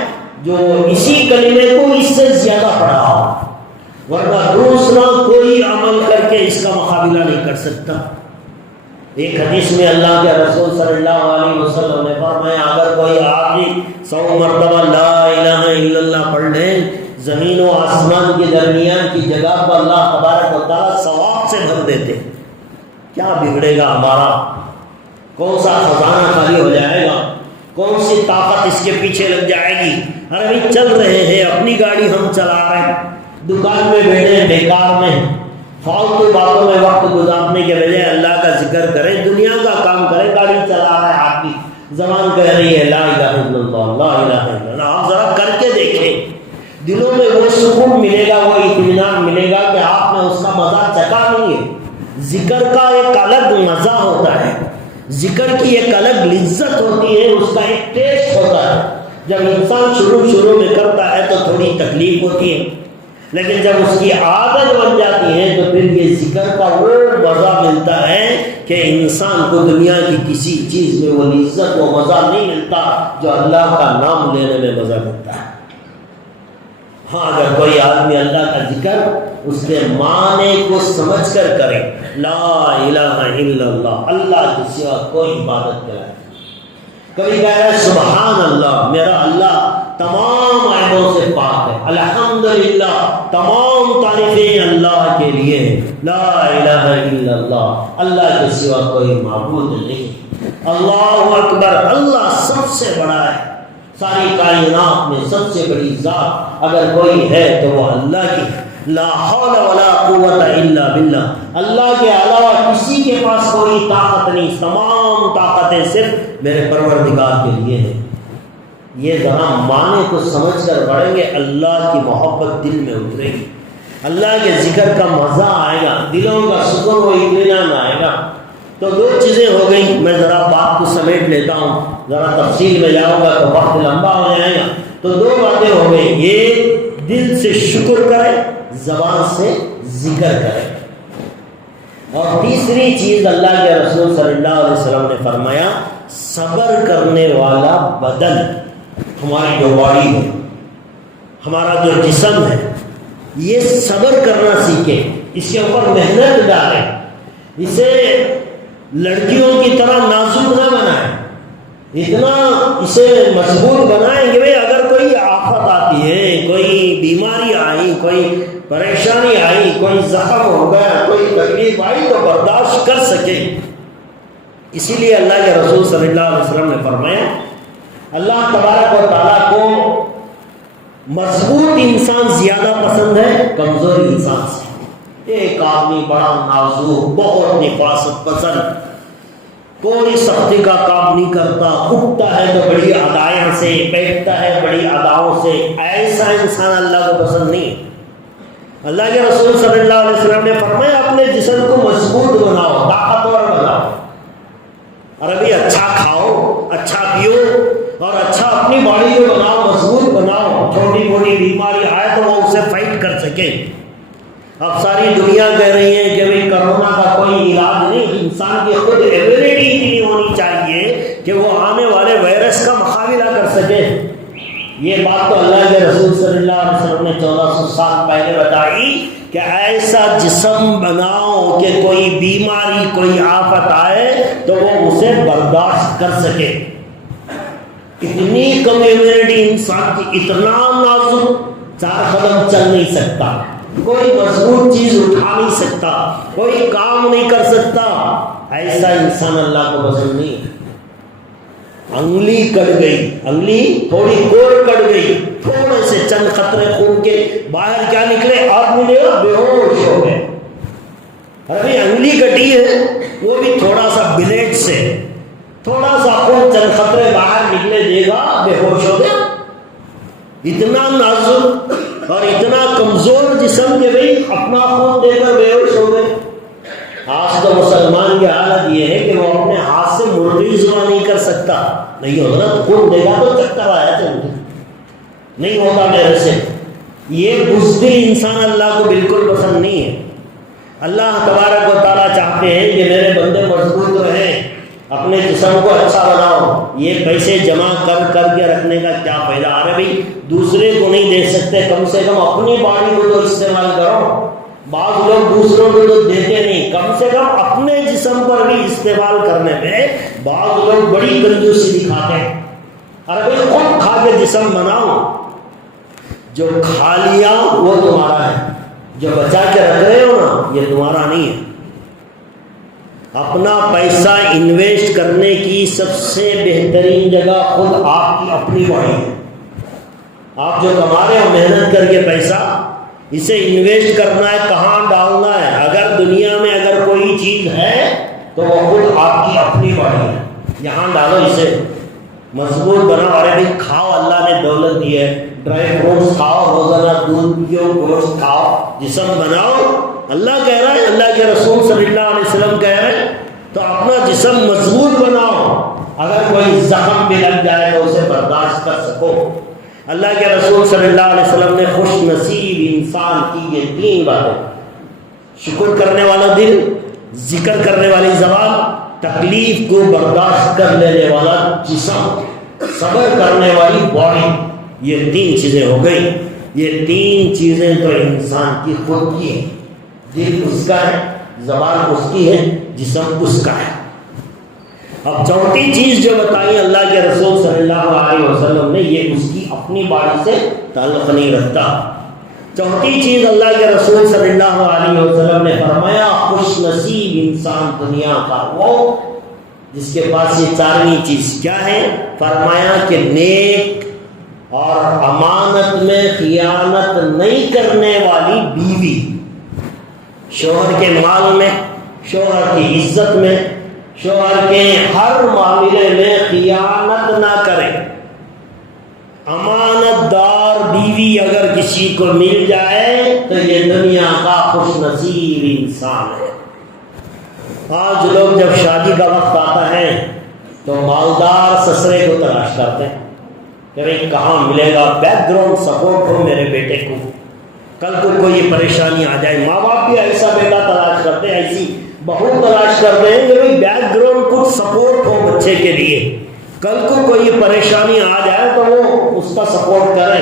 جو اسی کلمے کو اس سے زیادہ پڑھا ہو، ورنہ دوسرا کوئی عمل کر کے اس کا مقابلہ نہیں کر سکتا۔ ایک حدیث میں اللہ کے رسول صلی اللہ علیہ وسلم نے فرمایا اگر کوئی آدمی 100 مرتبہ لا الہ الا اللہ پڑھ لے، زمین و آسمان کے درمیان کی جگہ پر اللہ تبارک و تعالیٰ ثواب سے بھر دیتے۔ کیا بگڑے گا ہمارا؟ کون سا خزانہ خالی ہو جائے گا؟ کون سی طاقت اس کے پیچھے لگ جائے گی؟ ارے چل رہے ہیں، اپنی گاڑی ہم چلا رہے ہیں، دکان میں بیٹھے بیکار میں فالتو باتوں میں وقت گزارنے کے بجائے اللہ کا ذکر کریں، دنیا کا کام کریں۔ گاڑی چلا رہا ہے آپ کی زبان کہہ رہی ہے لا الہ الا اللہ، لا الہ الا اللہ، آپ ذرا کر کے دیکھیں، دلوں میں وہ سکون ملے گا، وہ اطمینان ملے گا کہ آپ نے اس کا مزہ چکھا نہیں ہے۔ ذکر کا ایک الگ مزہ ہوتا ہے، ذکر کی ایک الگ لذت ہوتی ہے، اس کا ایک ٹیسٹ ہوتا ہے۔ جب انسان شروع میں کرتا ہے تو تھوڑی تکلیف ہوتی ہے، لیکن جب اس کی عادت بن جاتی ہے تو پھر یہ ذکر کا وہ مزہ ملتا ہے کہ انسان کو دنیا کی کسی چیز میں وہ لذت و مزہ نہیں ملتا جو اللہ کا نام لینے میں مزہ ملتا ہے۔ ہاں اگر کوئی آدمی اللہ کا ذکر اس کے معنی کو سمجھ کر کرے، لا الہ الا اللہ، اللہ کے سوا کوئی عبادت کرے، کبھی کہہ رہا ہے سبحان اللہ، میرا اللہ تمام عیبوں سے پاک ہے، الحمدللہ، تمام تعریفیں اللہ کے لیے، لا الہ الا اللہ، اللہ کے سوا کوئی معبود نہیں، اللہ اکبر، اللہ سب سے بڑا ہے، ساری کائنات میں سب سے بڑی ذات اگر کوئی ہے تو وہ اللہ کی ہے۔ لا حول ولا قوت الا باللہ، اللہ کے علاوہ کسی کے پاس کوئی طاقت نہیں، تمام طاقتیں صرف میرے پروردگار کے لیے ہیں۔ یہ ذرا مانے تو سمجھ کر پڑھیں گے، اللہ کی محبت دل میں اترے گی، اللہ کے ذکر کا مزہ آئے گا، دلوں کا سکون و اطمینان آئے گا۔ تو دو چیزیں ہو گئیں، میں ذرا بات کو سمیٹ لیتا ہوں، ذرا تفصیل میں جاؤں گا تو وقت لمبا ہو جائے گا۔ تو دو باتیں ہو گئیں، یہ دل سے شکر کرے، زبان سے ذکر کرے، اور تیسری چیز اللہ کے رسول صلی اللہ علیہ وسلم نے فرمایا صبر کرنے والا بدن، ہماری جو باڈی ہے، ہمارا جو جسم ہے، یہ صبر کرنا سیکھے، اس کے اوپر محنت ڈالے، اسے لڑکیوں کی طرح نازک نہ بنائیں، اتنا اسے مضبوط بنائیں کہ بھئی اگر کوئی آفت آتی ہے، کوئی بیماری آئی، کوئی پریشانی آئی، کوئی زخم ہو گیا، کوئی تکلیف آئی تو برداشت کر سکے۔ اسی لیے اللہ کے رسول صلی اللہ علیہ وسلم نے فرمایا اللہ تبارک و تعالیٰ کو مضبوط انسان زیادہ پسند ہے کمزور انسان سے۔ ایک آدمی بڑا نازک، بہت نفاست پسند، کوئی سختی کا کام نہیں کرتا، اٹھتا ہے تو بڑی ادائیوں سے، بیٹھتا ہے بڑی اداؤں سے، ایسا انسان اللہ کو پسند نہیں ہے۔ اللہ کے رسول صلی اللہ علیہ وسلم نے فرمایا اپنے جسم کو مضبوط بناؤ، طاقتور بناؤ، اور ابھی اچھا کھاؤ، اچھا پیو، اور اچھا اپنی باڈی کو بناؤ، مضبوط بناؤ، چھوٹی موٹی بیماری آئے تو وہ اسے فائٹ کر سکے۔ اب ساری دنیا کہہ رہی ہے کہ بھئی کرونا کا کوئی علاج نہیں، انسان کی خود ایبلٹی اتنی ہونی چاہیے کہ وہ آنے والے وائرس کا مقابلہ کر سکے۔ یہ بات تو اللہ کے رسول صلی اللہ علیہ وسلم نے 1400 سال پہلے بتائی کہ ایسا جسم بناؤ کہ کوئی بیماری، کوئی آفت آئے تو وہ اسے برداشت کر سکے۔ اتنی کم امیونٹی انسان کی، اتنا نازک، 4 قدم چل نہیں سکتا، کوئی مضبوط چیز اٹھا نہیں سکتا، کوئی کام نہیں کر سکتا، ایسا انسان اللہ کو پسند نہیں ہے۔ انگلی کٹ گئی، انگلی تھوڑی کوڑ کٹ گئی، تھوڑے سے چند قطرے خون کے باہر کیا نکلے، آدمی بے ہوش ہو گئے۔ ابھی انگلی کٹی ہے، وہ بھی تھوڑا سا بلیڈ سے، تھوڑا سا خون چند قطرے باہر نکلے دے گا، بے ہوش ہو گیا۔ اتنا نازک اور اتنا کمزور جسم کے بھئی اپنا خون دے کر بے ہوش ہو گئے۔ آج تو مسلمان کی حالت یہ ہے کہ وہ اپنے ہاتھ سے مرغی ذبح نہیں کر سکتا، نہیں ہوگا نا خون دے گا تو چکر آیا تو نہیں ہوگا میرے سے۔ یہ بزدل انسان اللہ کو بالکل پسند نہیں ہے۔ اللہ تبارک و تعالیٰ چاہتے ہیں کہ میرے بندے مضبوط رہیں، اپنے جسم کو اچھا بناؤ۔ یہ پیسے جمع کر کر کے رکھنے کا کیا فائدہ؟ ارے بھائی دوسرے کو نہیں دے سکتے، کم سے کم اپنی باڈی کو تو استعمال کرو۔ بعض لوگ دوسروں کو تو دیتے نہیں، کم سے کم اپنے جسم پر بھی استعمال کرنے میں بعض لوگ بڑی کنجوسی دکھاتے ہیں۔ ارے بھائی خود کھا کے جسم بناؤ، جو کھا لیا وہ تمہارا ہے، جو بچا کے رکھ رہے ہو نا یہ تمہارا نہیں ہے۔ اپنا پیسہ انویسٹ کرنے کی سب سے بہترین جگہ خود آپ کی اپنی باڈی ہے۔ آپ جو کما رہے ہو محنت کر کے پیسہ، اسے انویسٹ کرنا ہے، کہاں ڈالنا ہے؟ اگر دنیا میں اگر کوئی چیز ہے تو وہ خود آپ کی اپنی باڈی ہے، یہاں ڈالو، اسے مضبوط بناؤ۔ ارے بھائی کھاؤ، اللہ نے دولت دی ہے، ڈرائی فروٹس کھاؤ، روزانہ دودھ پیو، گوشت کھاؤ، جسم بناؤ۔ اللہ کہہ رہا ہے، اللہ کے رسول صلی اللہ علیہ وسلم کہہ رہے ہیں تو اپنا جسم مضبوط بناؤ، اگر کوئی زخم بھی لگ جائے تو اسے برداشت کر سکو۔ اللہ کے رسول صلی اللہ علیہ وسلم نے خوش نصیب انسان کی یہ 3 باتیں: شکر کرنے والا دل، ذکر کرنے والی زبان، تکلیف کو برداشت کر لینے والا جسم، صبر کرنے والی باڈی، یہ 3 چیزیں ہو گئی۔ یہ 3 چیزیں تو انسان کی خود کی ہے، دل اس کا ہے، زبان اس کی ہے، جسم اس کا ہے۔ اب چوتھی چیز جو بتائی اللہ کے رسول صلی اللہ علیہ وسلم نے، یہ اس کی اپنی باڈی سے تعلق نہیں رکھتا۔ چوتھی چیز اللہ کے رسول صلی اللہ علیہ وسلم نے فرمایا خوش نصیب انسان دنیا کا وہ جس کے پاس یہ 4ویں چیز کیا ہے؟ فرمایا کہ نیک اور امانت میں خیانت نہیں کرنے والی بیوی۔ شوہر کے مال میں، شوہر کی عزت میں، شوہر کے ہر معاملے میں خیانت نہ کرے۔ امانت دار بیوی اگر کسی کو مل جائے تو یہ دنیا کا خوش نصیب انسان ہے۔ آج لوگ جب شادی کا وقت آتا ہے تو مالدار سسرے کو تلاش کرتے ہیں کہ بھائی کہاں ملے گا، بیک گراؤنڈ سپورٹ ہو میرے بیٹے کو، کل کو کوئی پریشانی آ جائے۔ ماں باپ بھی ایسا بیٹا تلاش کرتے ہیں، ایسی بہو تلاش کرتے ہیں کہ بھائی بیک گراؤنڈ کچھ سپورٹ ہو بچے کے لیے، کل کو کوئی پریشانی آ جائے تو وہ اس کا سپورٹ کرے۔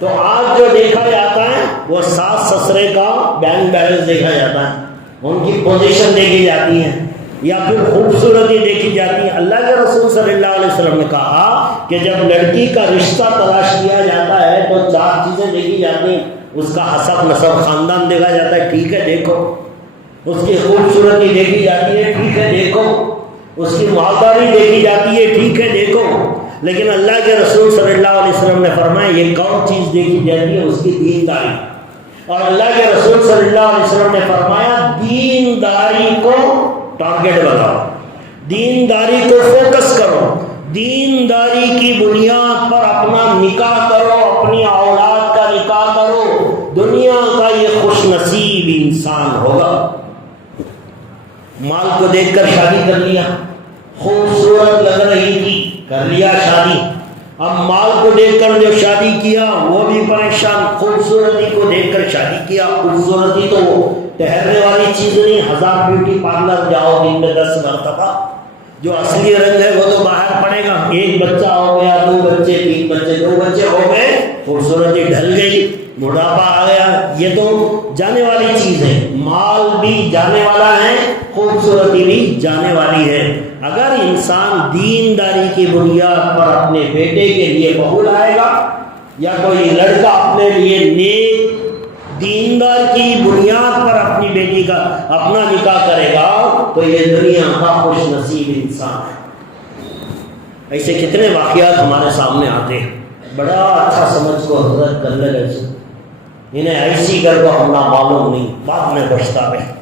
تو آج جو دیکھا جاتا ہے وہ ساس سسرے کا بینک بیلنس دیکھا جاتا ہے، ان کی پوزیشن دیکھی جاتی ہے، یا پھر خوبصورتی دیکھی جاتی ہے۔ اللہ کے رسول صلی اللہ علیہ وسلم نے کہا کہ جب لڑکی کا رشتہ تلاش کیا جاتا ہے تو 4 چیزیں دیکھی جاتی ہیں۔ اس کا حسب نسب خاندان دیکھا جاتا ہے، ٹھیک ہے دیکھو، اس کی خوبصورتی دیکھی جاتی ہے، ٹھیک ہے دیکھو، اس کی مالداری دیکھی جاتی ہے، ٹھیک ہے دیکھو۔ لیکن اللہ کے رسول صلی اللہ علیہ وسلم نے فرمایا یہ کون چیز دیکھی جاتی ہے؟ اس کی دینداری۔ اور اللہ کے رسول صلی اللہ علیہ وسلم نے فرمایا دینداری کو ٹارگٹ بناؤ، دینداری کو فوکس کرو، دینداری کی بنیاد پر اپنا نکاح کرو، اپنی اولاد کا نکاح کرو، دنیا کا یہ خوش نصیب انسان ہوگا۔ مال کو دیکھ کر شادی کر لیا، خوبصورت لگ رہی تھی، کر لیا شادی۔ اب مال کو دیکھ کر جو شادی کیا وہ بھی پریشان، خوبصورتی کو دیکھ کر شادی کیا۔ خوبصورتی تو وہ ٹھہرنے والی چیز نہیں، 1000 بیوٹی پارلر جاؤ دن میں 10 مرتبہ، جو اصلی رنگ ہے وہ تو باہر پڑے گا۔ 1 بچہ ہو گیا، 2 بچے، 3 بچے، 2 بچے ہو گئے، خوبصورتی ڈھل گئی، بڑھاپا آ گیا۔ یہ تو جانے والی چیز ہے، مال بھی جانے والا ہے، خوبصورتی بھی جانے والی ہے۔ اگر انسان دینداری کی بنیاد پر اپنے بیٹے کے لیے بہو لائے گا، یا کوئی لڑکا اپنے لیے نیک دیندار کی بنیاد پر اپنی بیٹی کا اپنا نکاح کرے گا تو یہ دنیا کا خوش نصیب انسان ہے۔ ایسے کتنے واقعات ہمارے سامنے آتے ہیں، بڑا اچھا سمجھ کو حضرت کر لے گئے، انہیں ایسی کر کو ہمنا معلوم نہیں، بعد میں بچتا رہے۔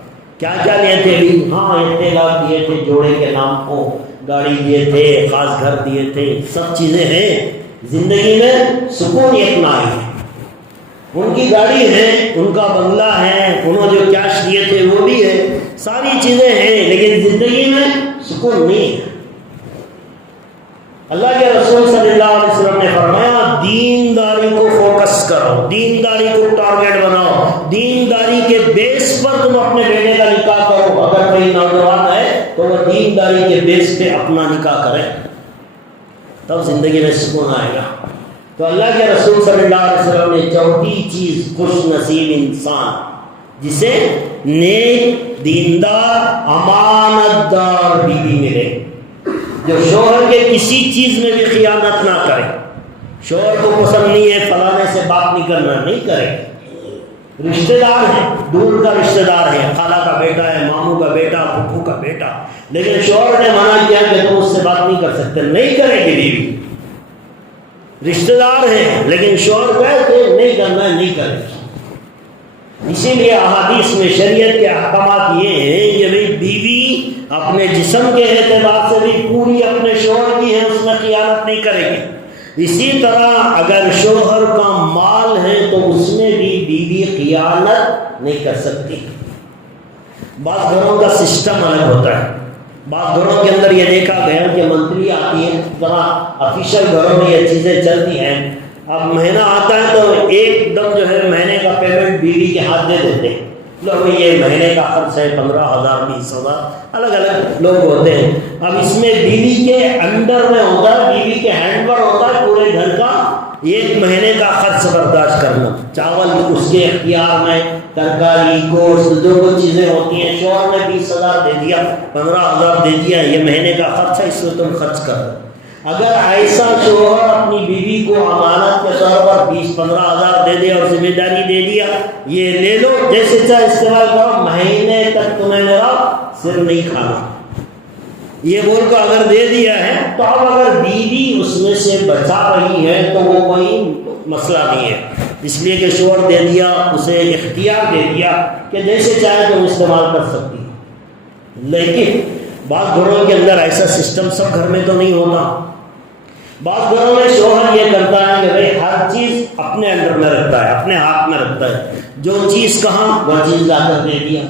کیا کیا لیے تھے بھی؟ ہاں اتنے لاکھ دیے تھے جوڑے کے نام کو، گاڑی دیے تھے، خاص گھر دیے تھے، سب چیزیں ہیں۔ زندگی میں سکون اتنا ہے، ان کی گاڑی ہے، ان کا بنگلہ ہے، انہوں جو کیش دیے تھے وہ بھی ہے، ساری چیزیں ہیں، لیکن زندگی میں سکون نہیں ہے۔ اللہ کے رسول صلی اللہ علیہ وسلم نے فرمایا دینداری کو فوکس کرو، دینداری کو ٹارگٹ بناؤ، دینداری کے بیس پر تم اپنے بیٹے کا نکاح کرو۔ اگر کوئی نوجوان ہے تو وہ دینداری کے بیس پہ اپنا نکاح کرے، تب زندگی میں سکون آئے گا۔ تو اللہ کے رسول صلی اللہ علیہ وسلم نے 4تھی چیز خوش نصیب انسان، جسے نیک دیندار امانت دار بیوی ملے، جو شوہر کے کسی چیز میں بھی خیانت نہ کرے۔ شوہر کو پسند نہیں ہے فلانے سے بات نہیں کرنا، نہیں کرے، رشتہ دار ہے، دور کا رشتہ دار ہے، خالہ کا بیٹا ہے، ماموں کا بیٹا، پھپھو کا بیٹا، لیکن شوہر نے منع کیا کہ تم اس سے بات نہیں کر سکتے، نہیں کرے گی بیوی۔ رشتہ دار ہے لیکن شوہر کہتے نہیں کرنا ہے، نہیں کرے گی۔ اسی لیے احادیث میں شریعت کے احکامات یہ ہیں کہ بھئی بیوی اپنے جسم کے اعتبار سے بھی پوری اپنے شوہر کی ہے، اس میں خیانت نہیں کرے گی۔ اسی طرح اگر شوہر کا مال ہے تو اس میں بھی بیوی خیانت نہیں کر سکتی۔ بعض گھروں کا سسٹم الگ ہوتا ہے، بعض گھروں کے اندر یہ دیکھا گیا کہ منتری آتی ہے، طرح آفیشل گھروں میں یہ چیزیں چلتی ہیں۔ اب مہینہ آتا ہے تو ایک دم جو ہے مہینے کا پیمنٹ بیوی کے ہاتھ دے دیتے ہیں، لوگ یہ مہینے کا خرچ ہے 15,000 20,000، الگ الگ لوگ ہوتے ہیں۔ اب اس میں بیوی کے انڈر میں ہوتا ہے، بیوی کے ہینڈ پر ہوتا ہے پورے گھر کا 1 مہینے کا خرچ برداشت کرنا، چاول اس کے اختیار میں، ترکاری گوشت جو کچھ چیزیں ہوتی ہیں، شوہر نے 20,000 دے دیا، 15,000 دے دیا، یہ مہینے کا خرچ ہے، اس میں تم خرچ کر دو۔ اگر ایسا شوہر اپنی بیوی کو امانت کے طور پر 20-15,000 دے دیا اور ذمہ داری دے دیا، یہ لے لو جیسے چاہے استعمال کرو، مہینے تک تمہیں میرا سر نہیں کھانا، یہ بول کر اگر دے دیا ہے تو اب اگر بیوی اس میں سے بچا رہی ہے تو وہ کوئی مسئلہ نہیں ہے۔ اس لیے کہ شوہر دے دیا، اسے اختیار دے دیا کہ جیسے چاہے تم استعمال کر سکتی ہو۔ لیکن بعض گھروں کے اندر ایسا سسٹم سب گھر میں تو نہیں ہوتا۔ بعض گھروں میں شوہر یہ کرتا ہے کہ بھئی ہر چیز اپنے انڈر میں رکھتا ہے، اپنے ہاتھ میں رکھتا ہے، جو چیز کہاں وہ چیز لا کر دے دیا۔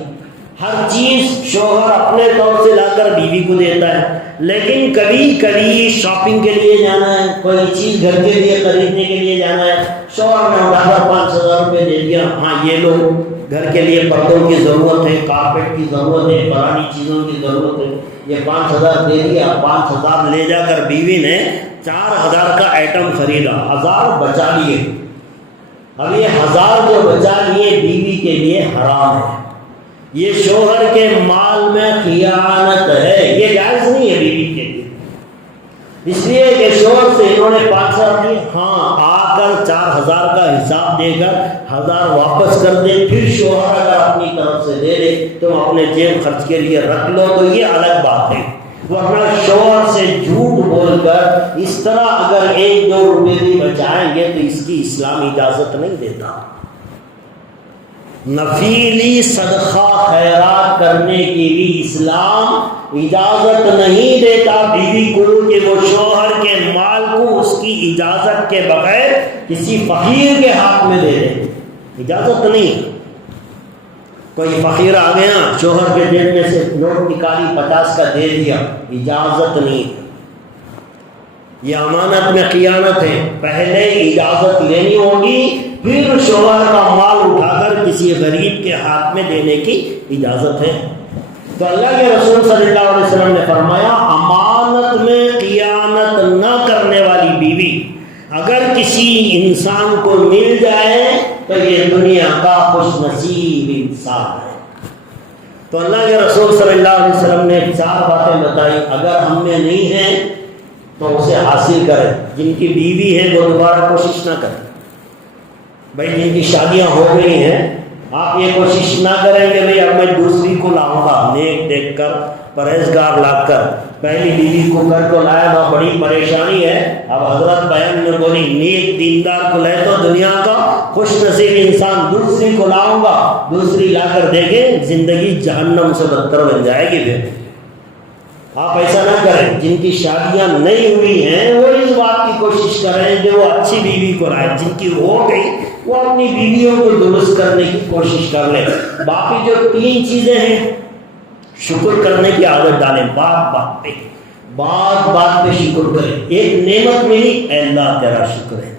ہر چیز شوہر اپنے طور سے لا کر بیوی کو دیتا ہے، لیکن کبھی کبھی شاپنگ کے لیے جانا ہے، کوئی چیز گھر کے لیے خریدنے کے لیے جانا ہے، شوہر نے اٹھا کر 5,000 روپے دے دیا، ہاں یہ لو، گھر کے لیے پردوں کی ضرورت ہے، کارپیٹ کی ضرورت ہے، پرانی چیزوں کی ضرورت ہے، یہ 5,000 دے دیا۔ 5,000 لے جا کر بیوی نے 4,000 کا آئٹم خریدا، 1,000 بچا لیے۔ اب یہ 1,000 جو بچا لیے بیوی کے لیے حرام ہے، یہ شوہر کے مال میں خیانت ہے، یہ جائز نہیں ہے بیوی کے لیے۔ اس لیے کہ شوہر سے انہوں نے 5,000 دیے، ہاں آ کر 4,000 کا حساب دے کر 1,000 واپس کر دے، پھر شوہر اگر اپنی طرف سے دے دے تو اپنے جیب خرچ کے لیے رکھ لو، تو یہ الگ بات ہے۔ ورنہ شوہر سے جھوٹ بول کر اس طرح اگر 1-2 روپے بھی بچائیں گے تو اس کی اسلام اجازت نہیں دیتا۔ نفیلی صدقہ خیرات کرنے کی بھی اسلام اجازت نہیں دیتا بیوی کو کہ وہ شوہر کے مال کو اس کی اجازت کے بغیر کسی فقیر کے ہاتھ میں دے دے، اجازت نہیں۔ کوئی فقیر آ گیا، شوہر کے جیب میں سے نوٹ نکالی 50 کا دے دیا، اجازت نہیں۔ یہ امانت میں خیانت ہے، پہلے اجازت لینی ہوگی، پھر شوہر کا مال اٹھا کر کسی غریب کے ہاتھ میں دینے کی اجازت ہے۔ تو اللہ کے رسول صلی اللہ علیہ وسلم نے فرمایا امانت میں خیانت نہ کرنے والی بیوی اگر کسی انسان کو مل جائے تو یہ دنیا کا خوش نصیب انسان ہے۔ تو اللہ کے رسول صلی اللہ علیہ وسلم نے 4 باتیں بتائی، اگر ہم میں نہیں ہیں تو اسے حاصل کریں۔ جن کی بیوی ہے وہ دوبارہ کوشش نہ کریں۔ بھائی جن کی شادیاں ہو گئی ہیں، آپ یہ کوشش نہ کریں کہ بھئی اب میں دوسری کو لاؤں گا، نیک دیکھ کر، پرہیزگار لا کر۔ پہلی بیوی کو کر تو لایا تھا، بڑی پریشانی ہے، اب حضرت بیان میں بولی نیک دیندار کو لے تو دنیا کا خوش نصیب انسان، دوسری کو لاؤں گا، دوسری لا کر دیکھیں زندگی جہنم سے بدتر بن جائے گی۔ پھر آپ ایسا نہ کریں، جن کی شادیاں نہیں ہوئی ہیں وہ اس بات کی کوشش کریں کہ وہ اچھی بیوی کو لائیں، جن کی ہو گئی وہ اپنی بیویوں کو درست کرنے کی کوشش کر لیں۔ باقی جو 3 چیزیں ہیں، شکر کرنے کی عادت ڈالیں، بات بات پہ شکر کریں۔ ایک نعمت ملی، اے اللہ تیرا شکر ہے،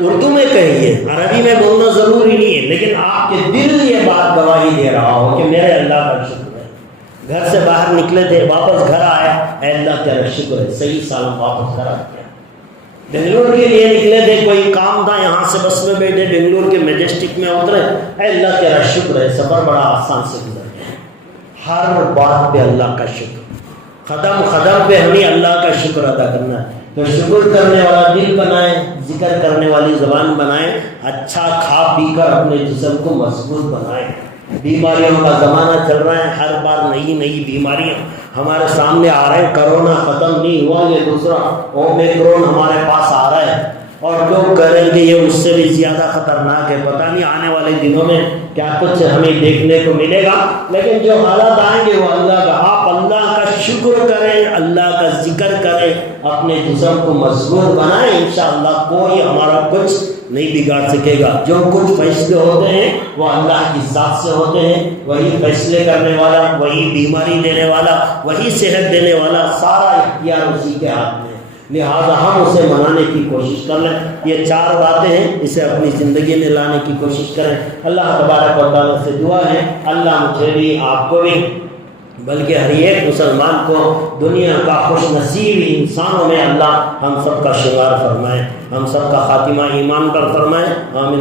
اردو میں کہیے، عربی میں بولنا ضروری نہیں ہے، لیکن آپ کے دل یہ بات گواہی دے رہا ہو کہ میرے اللہ کا شکر ہے۔ گھر سے باہر نکلے تھے، واپس گھر آیا، اے اللہ تیرا شکر ہے، صحیح سالم واپس گھر آ گیا۔ بنگلور کے لیے نکلے تھے، کوئی کام تھا، یہاں سے بس میں بیٹھے، بنگلور کے میجسٹک میں اترے، اے اللہ تیرا شکر ہے، سفر بڑا آسان سے گزر گیا۔ ہر بات پہ اللہ کا شکر، قدم پہ ہمیں اللہ کا شکر ادا کرنا ہے۔ تو شکر کرنے والا دل بنائیں، ذکر کرنے والی زبان بنائیں، اچھا کھا پی کر اپنے جسم کو مضبوط بنائیں۔ بیماریوں کا زمانہ چل رہا ہے، ہر بار نئی بیماریاں ہمارے سامنے آ رہے ہیں۔ کرونا ختم نہیں ہوا، یہ دوسرا اومیکرون ہمارے پاس آ رہا ہے، اور لوگ کہہ رہے ہیں کہ یہ اس سے بھی زیادہ خطرناک ہے۔ پتہ نہیں آنے والے دنوں میں کیا کچھ ہمیں دیکھنے کو ملے گا، لیکن جو حالات آئیں گے وہ اللہ کا، آپ اللہ کا شکر کریں، اللہ کا ذکر کریں، اپنے جسم کو مضبوط بنائیں، انشاءاللہ کوئی ہمارا کچھ نہیں بگاڑ سکے گا۔ جو کچھ فیصلے ہوتے ہیں وہ اللہ کی ذات سے ہوتے ہیں، وہی فیصلے کرنے والا، وہی بیماری دینے والا، وہی صحت دینے والا، سارا اختیار اسی کے ہاتھ میں ہے۔ لہٰذا ہم اسے منانے کی کوشش کر لیں۔ یہ 4 باتیں ہیں، اسے اپنی زندگی میں لانے کی کوشش کریں۔ اللہ تبارک و تعالیٰ سے دعا ہے اللہ مجھے بھی، آپ کو بھی، بلکہ ہر ایک مسلمان کو دنیا کا خوش نصیب انسانوں میں اللہ ہم سب کا شمار فرمائے، ہم سب کا خاتمہ ایمان پر فرمائے، آمین۔